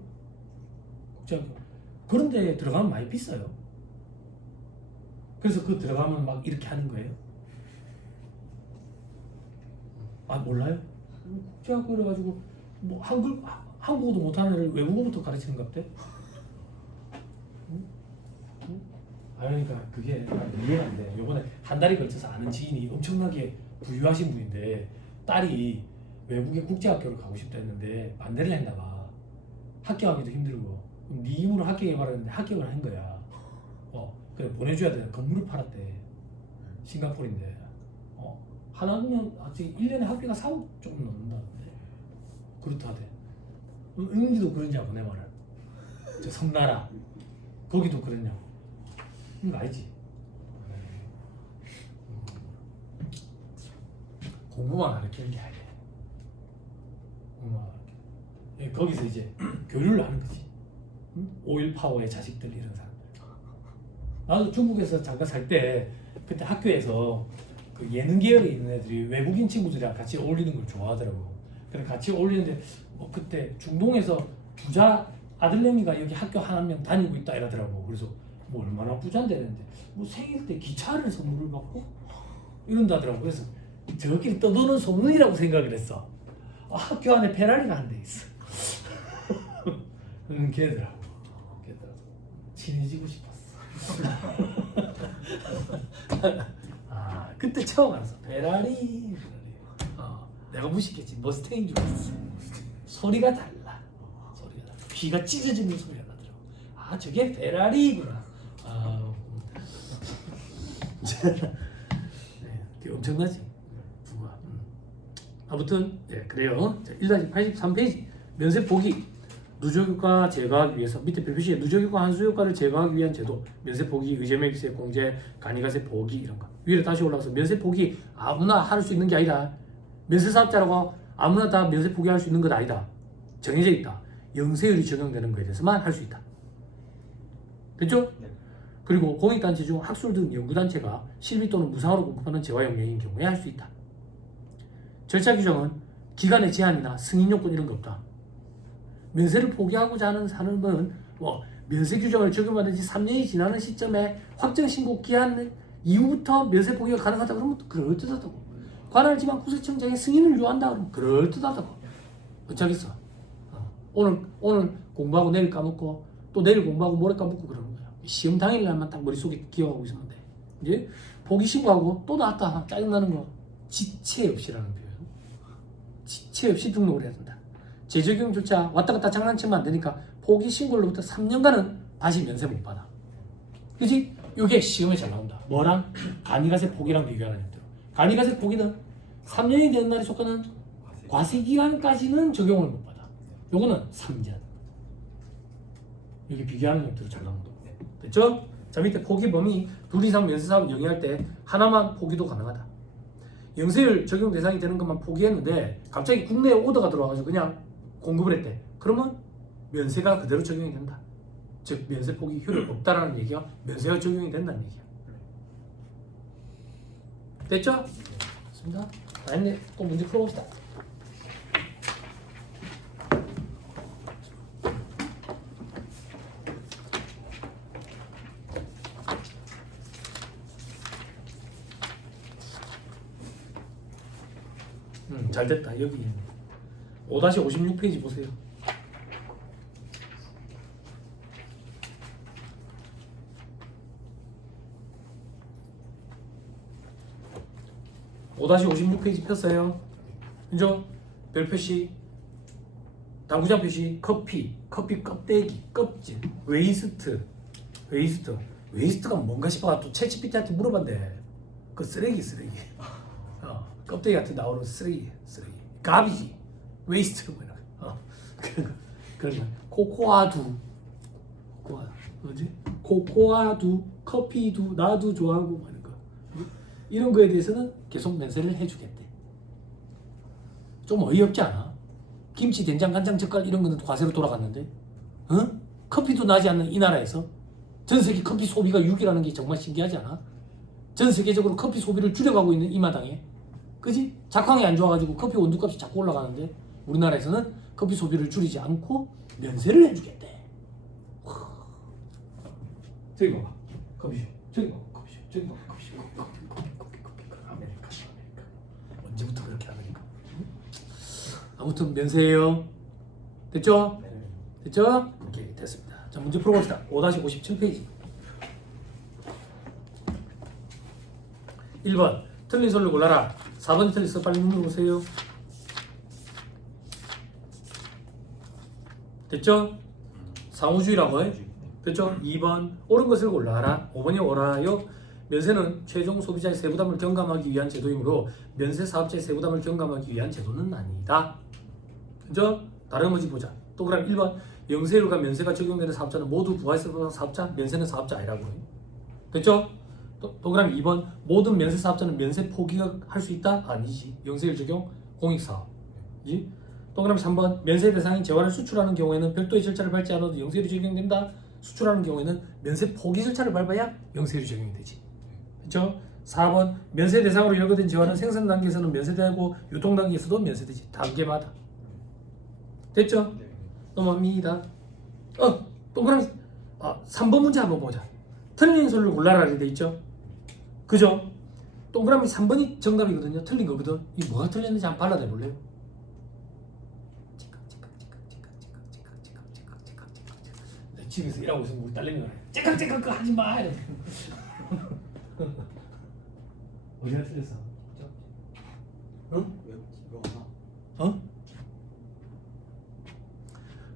국제학교 그런 데 들어가면 많이 비싸요. 그래서 그 들어가면 막 이렇게 하는 거예요. 아 몰라요? 국제학교 그래가지고 뭐 한국어도 못하는 애를 외국어부터 가르치는 것 같대. 그러니까 그게 이해가 안 돼. 요번에 한 달에 걸쳐서 아는 지인이 엄청나게 부유하신 분인데 딸이 외국의 국제학교를 가고 싶다 했는데 반대를 했나 봐. 합격하기도 힘들고 네 힘으로 합격해봐라 했는데 합격을 한 거야. 그래 보내줘야 돼. 건물을 팔았대. 싱가포르인데 한 학년 아직 1년에 학비가 4억 조금 넘는다는데 그렇다대. 응지도 그러냐고 내 말을. 저 섬나라 거기도 그랬냐고. 이거 알지? 공부만 가르치는 게 아니야. 거기서 이제 교류를 하는 거지. 응? 오일 파워의 자식들 이런 사람들. 나도 중국에서 잠깐 살 때 그때 학교에서 그 예능 계열에 있는 애들이 외국인 친구들이랑 같이 어울리는 걸 좋아하더라고. 그래 같이 어울리는데 그때 중동에서 부자 아들내미가 여기 학교 한 명 다니고 있다 이러더라고. 그래서 뭐 얼마나 부자인데 했는데 뭐 생일 때 기차를 선물을 받고 이런다더라고. 그래서 저끼리 떠도는 소문이라고 생각을 했어. 학교 안에 페라리가 한 대 있어. 걔더라고. 친해지고 싶었어. 그때 처음 알았어. 페라리. 내가 무식했지. 머스탱인 줄 알았어. 소리가 달라. 귀가 찢어지는 소리가 나더라고. 저게 페라리구나. 네, 엄청나지. 아무튼 그래요. 1-83페이지 면세 포기. 누적효과 제거하기 위해서 밑에 표시에 누적효과 한수효과를 제거하기 위한 제도 면세 포기, 의제매입세, 공제, 간이가세 포기 이런 거. 위로 다시 올라가서 면세 포기 아무나 할 수 있는 게 아니다. 면세 사업자라고 아무나 다 면세 포기할 수 있는 것 아니다. 정해져 있다. 영세율이 적용되는 거에 대해서만 할 수 있다. 됐죠? 네. 그리고 공익단체 중 학술 등 연구단체가 실비 또는 무상으로 공급하는 재화용량인 경우에 할 수 있다. 절차 규정은 기간의 제한이나 승인 요건 이런 거 없다. 면세를 포기하고자 하는 사람은 면세 규정을 적용받은 지 3년이 지나는 시점에 확정 신고 기한 이후부터 면세 포기가 가능하다 그러면 그럴듯하다고. 관할 지방 구세청장의 승인을 요한다 그러면 그럴듯하다고. 어쩌겠어. 오늘 공부하고 내일 까먹고 또 내일 공부하고 모레 까먹고 그러는 거야. 시험 당일날만 딱 머릿속에 기억하고 있으면 돼. 이제 포기 신고하고 또 나왔다 짜증나는 거. 지체 없이라는 표현. 지체 없이 등록을 해야 된다. 재적용조차 왔다 갔다 장난치면 안 되니까 포기 신고로부터 3년간은 다시 면세 못 받아. 그치? 이게 시험에 잘 나온다. 뭐랑? 간이가세 포기랑 비교하는 형태로. 간이가세 포기는 3년이 되는 날에 속하는 과세기간까지는 적용을 못 받아. 요거는 3년. 여기 비교하는 형태로 잘 나온다. 됐죠? 자, 밑에 포기 범위 둘 이상 면세 사업 영위할 때 하나만 포기도 가능하다. 영세율 적용 대상이 되는 것만 포기했는데 갑자기 국내에 오더가 들어와가지고 그냥 공급을 했대. 그러면 면세가 그대로 적용이 된다. 즉 면세 포기 효력 없다라는 얘기가 면세가 적용이 된다는 얘기야. 됐죠? 좋습니다. 다 했네. 또 문제 풀어봅시다. 잘 됐다. 여기 5-56페이지 보세요. (5-56페이지) 폈어요. 그죠? 별 표시, 당구장 표시, 커피 껍데기, 껍질, 웨이스트가 뭔가 싶어가 또 챗GPT한테 물어봤는데 그 쓰레기. 껍데기 같은 나오는 쓰레기, 가비지, 웨이스트 뭐 이런 거. 그런 거. 코코아두, 뭐지? 코코아두, 커피두, 나도 좋아하고 뭐 이런 거. 이런 거에 대해서는 계속 면세를 해주겠대. 좀 어이없지 않아? 김치, 된장, 간장, 젓갈 이런 거는 과세로 돌아갔는데, 커피도 나지 않는 이 나라에서 전 세계 커피 소비가 6위라는 게 정말 신기하지 않아? 전 세계적으로 커피 소비를 줄여가고 있는 이 마당에. 그지? 작황이 안 좋아가지고 커피 원두값이 자꾸 올라가는데 우리나라에서는 커피 소비를 줄이지 않고 면세를 해주겠대. 저기 봐봐. 커피숍. 저기 봐봐. 커피숍. 저기 봐봐. 커피숍. 커피. 아메리카노. 언제부터 그렇게 하니까. 아무튼 면세예요. 됐죠? 됐죠? 오케이, 됐습니다. 자, 문제 풀어봅시다. 5-57페이지. 1번 틀린 소리를 골라라. 4번이 틀렸어. 빨리 눌러보세요. 됐죠? 상호주의라고 해. 됐죠? 2번 옳은 것을 골라라. 5번이 옳아요. 면세는 최종 소비자의 세부담을 경감하기 위한 제도이므로 면세 사업자의 세부담을 경감하기 위한 제도는 아니다. 그죠? 다른 문제 보자. 또 그럼 1번 영세율과 면세가 적용되는 사업자는 모두 부가세 사업자, 면세는 사업자 아니라고 해. 됐죠? 또 그럼 2번 모든 면세 사업자는 면세 포기할 수 있다? 아니지. 영세율 적용 공익사업이지. 또 그럼 3번 면세 대상인 재화를 수출하는 경우에는 별도의 절차를 밟지 않아도 영세율이 적용된다. 수출하는 경우에는 면세 포기 절차를 밟아야 영세율이 적용이 되지. 그렇죠? 4번 면세 대상으로 열거된 재화는 생산 단계에서는 면세되고 유통 단계에서도 면세되지. 단계마다. 됐죠? 넘어갑니다. 또 그럼 3번 문제 한번 보자. 틀린 소리를 골라라 이렇게 돼 있죠? 그죠? 동그라미 3번이 정답이거든요. 틀린 거거든. 이 뭐가 틀렸는지 한번 발라내 볼래요? 내 집에서 일하고 있으면 우리 딸내미가 째깍째깍 하지 마. 이래. 어디가 틀렸어? 응? 어?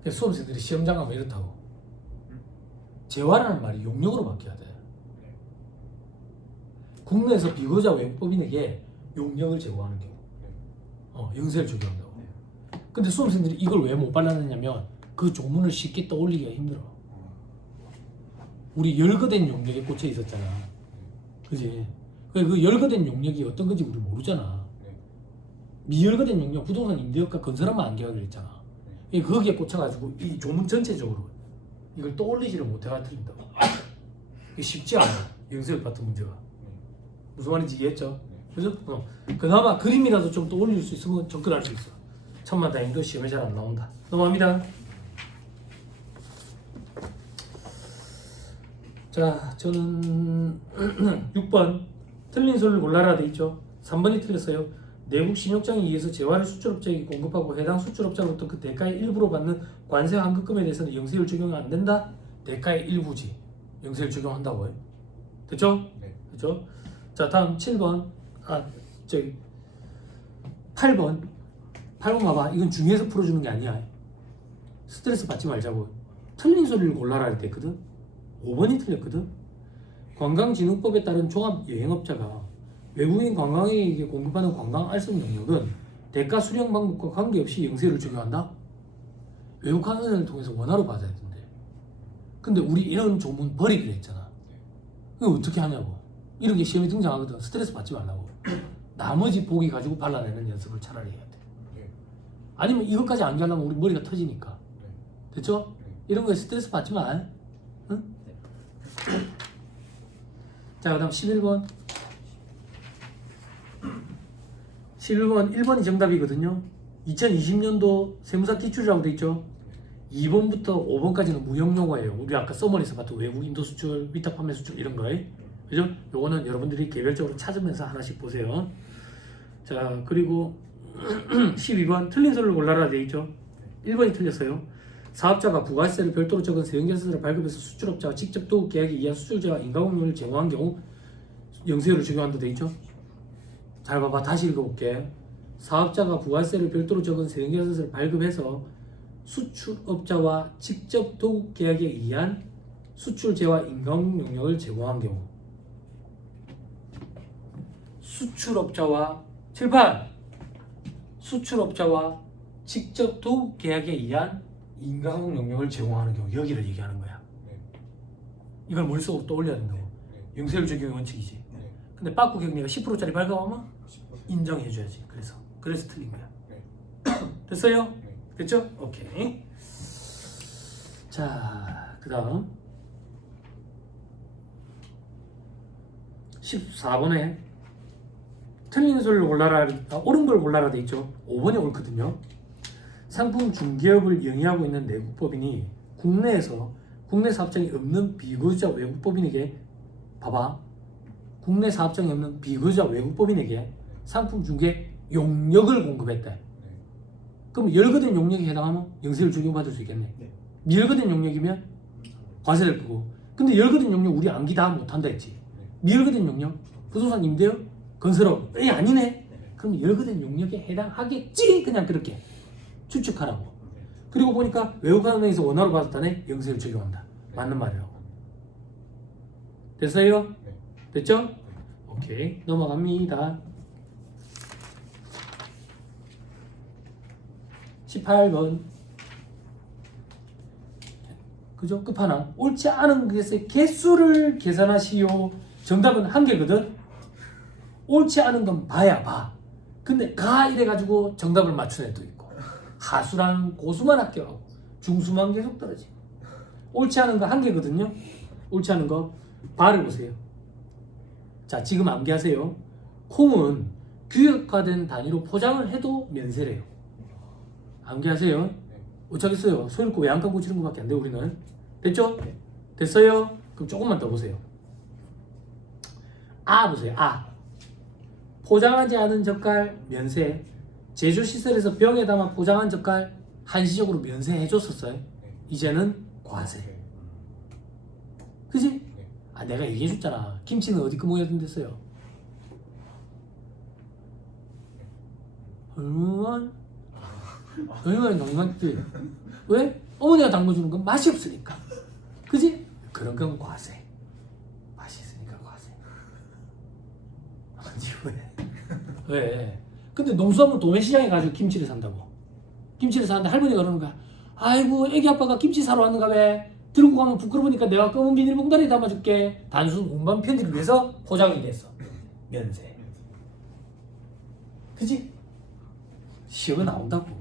수험생들이 시험장 가면 이렇다고. 재화라는 말이 용역으로 바뀌어야 돼. 국내에서 비거주자 외국법인에게 용역을 제공하는 경우 영세를 적용한다고. 근데 수험생들이 이걸 왜 못 발라냈냐면 그 조문을 쉽게 떠올리기가 힘들어. 우리 열거된 용역에 꽂혀 있었잖아. 그지? 그 열거된 용역이 어떤 건지 우리 모르잖아. 미열거된 용역, 부동산 임대업과 건설하면 안 계약을 했잖아. 거기에 꽂혀가지고 이 조문 전체적으로 이걸 떠올리지를 못해가 틀린다고. 이게 쉽지 않아. 영세율 같은 문제가. 무슨 말인지 이해했죠? 그죠? 그나마 그림이라도 좀 떠올릴 수 있으면 접근할 수 있어. 천만 다행히도 시험에 잘 안 나온다. 넘어갑니다. 자, 저는 6번 틀린 소리를 골라라 돼 있죠. 3번이 틀렸어요. 내국 신용장에 의해서 재화를 수출업자에게 공급하고 해당 수출업자로부터 그 대가의 일부로 받는 관세 환급금에 대해서는 영세율 적용이 안 된다. 대가의 일부지. 영세율 적용한다고요. 됐죠? 네. 됐죠? 자, 다음 7번. 8번. 8번 봐봐. 이건 중요해서 풀어주는 게 아니야. 스트레스 받지 말자고. 틀린 소리를 골라라 할 때거든. 5번이 틀렸거든. 관광진흥법에 따른 종합여행업자가 외국인 관광객에게 공급하는 관광 알선 영역은 대가 수령 방법과 관계없이 영세율을 적용한다? 외국 관광을 통해서 원화로 받아야 된대. 근데 우리 이런 조문 버리기로 했잖아. 이거 어떻게 하냐고. 이런 게 시험에 등장하거든. 스트레스 받지 말라고. 나머지 보기 가지고 발라내는 연습을 차라리 해야 돼. 아니면 이것까지 안 하려면 우리 머리가 터지니까. 됐죠? 이런 거에 스트레스 받지 마. 응? 자, 그 다음 11번. 11번 1번이 정답이거든요. 2020년도 세무사 기출이라고 돼 있죠. 2번부터 5번까지는 무형용어예요. 우리 아까 서머리에서 봤던 외국 인도 수출, 위탁 판매 수출 이런 거예요. 그죠? 요거는 여러분들이 개별적으로 찾으면서 하나씩 보세요. 자, 그리고 12번 틀린 소리를 골라라 돼 있죠. 1번이 틀렸어요. 사업자가 부가세를 별도로 적은 세액연수를 발급해서 수출업자와 직접 도급 계약에 의한 수출자와 인가공유를 제공한 경우 영세율을 적용한다 돼 있죠. 잘 봐봐. 다시 읽어볼게. 사업자가 부가세를 별도로 적은 세액연수를 발급해서 수출업자와 직접 도급 계약에 의한 수출재와 인가공유 용역을 제공한 경우 수출업자와 7판 수출업자와 직접 도급 계약에 의한 인가공유 용역을 제공하는 경우 여기를 얘기하는 거야. 이걸 머릿속으로 떠올려야 된다고. 영세율 적용의 원칙이지. 근데 빠꾸 경리가 10%짜리 발급하면 인정해줘야지. 그래서 틀린 거야. 됐어요? 됐죠? 오케이. 자, 그 다음 14번에 틀린 소리를 골라라, 옳은 걸 골라라 돼 있죠. 5번이 옳거든요. 상품 중개업을 영위하고 있는 내국법인이 국내에서 국내 사업장이 없는 비거주자 외국법인에게 봐봐. 국내 사업장이 없는 비거주자 외국법인에게 상품 중개 용역을 공급했대. 그럼 열거된 용역에 해당하면 영세율 적용받을 수 있겠네. 미열거된 용역이면 과세될 거고. 근데 열거된 용역 우리 암기 다 못한다 했지. 미열거된 용역 부동산 임대업 건설업 아니네. 그럼 열거된 용역에 해당하겠지. 그냥 그렇게 추측하라고. 그리고 보니까 외국 가능에서 원화로 받았다네. 영세를 적용한다. 맞는 말이라고. 됐어요? 네. 됐죠? 오케이. 넘어갑니다. 18번. 그죠? 끝판왕. 옳지 않은 것의 개수를 계산하시오. 정답은 한 개거든. 옳지 않은 건 봐야 봐. 근데 가 이래가지고 정답을 맞춘 애도 있고, 하수랑 고수만 합격하고 중수만 계속 떨어지고. 옳지 않은 거 한 개거든요. 옳지 않은 거 발을 보세요. 자, 지금 암기하세요. 콩은 규격화된 단위로 포장을 해도 면세래요. 암기하세요. 어쩌겠어요. 손 읽고 외양간 고치는 것밖에 안 돼 우리는. 됐죠? 됐어요? 그럼 조금만 더 보세요. 아 보세요. 아. 포장하지 않은 젓갈 면세. 제조시설에서 병에 담아 포장한 젓갈 한시적으로 면세해줬었어요. 이제는 과세. 그지? 아 내가 얘기해줬잖아. 김치는 어디 그 모여든 됐어요. 얼마나 당연하지. 왜? 어머니가 담궈주는 건 맛이 없으니까. 그지? 그런 건 과세. 맛이 있으니까 과세. 아니 왜? 왜? 근데 농수산물 도매시장에 가지고 김치를 산다고. 김치를 사는데 할머니가 그러는 거야. 아이고 애기 아빠가 김치 사러 왔는가 봐. 들고 가면 부끄러우니까 내가 검은 비닐봉다리에 담아줄게. 단순 운반 편의를 위해서 포장이 됐어. 면세. 그지? 시험에 나온다고.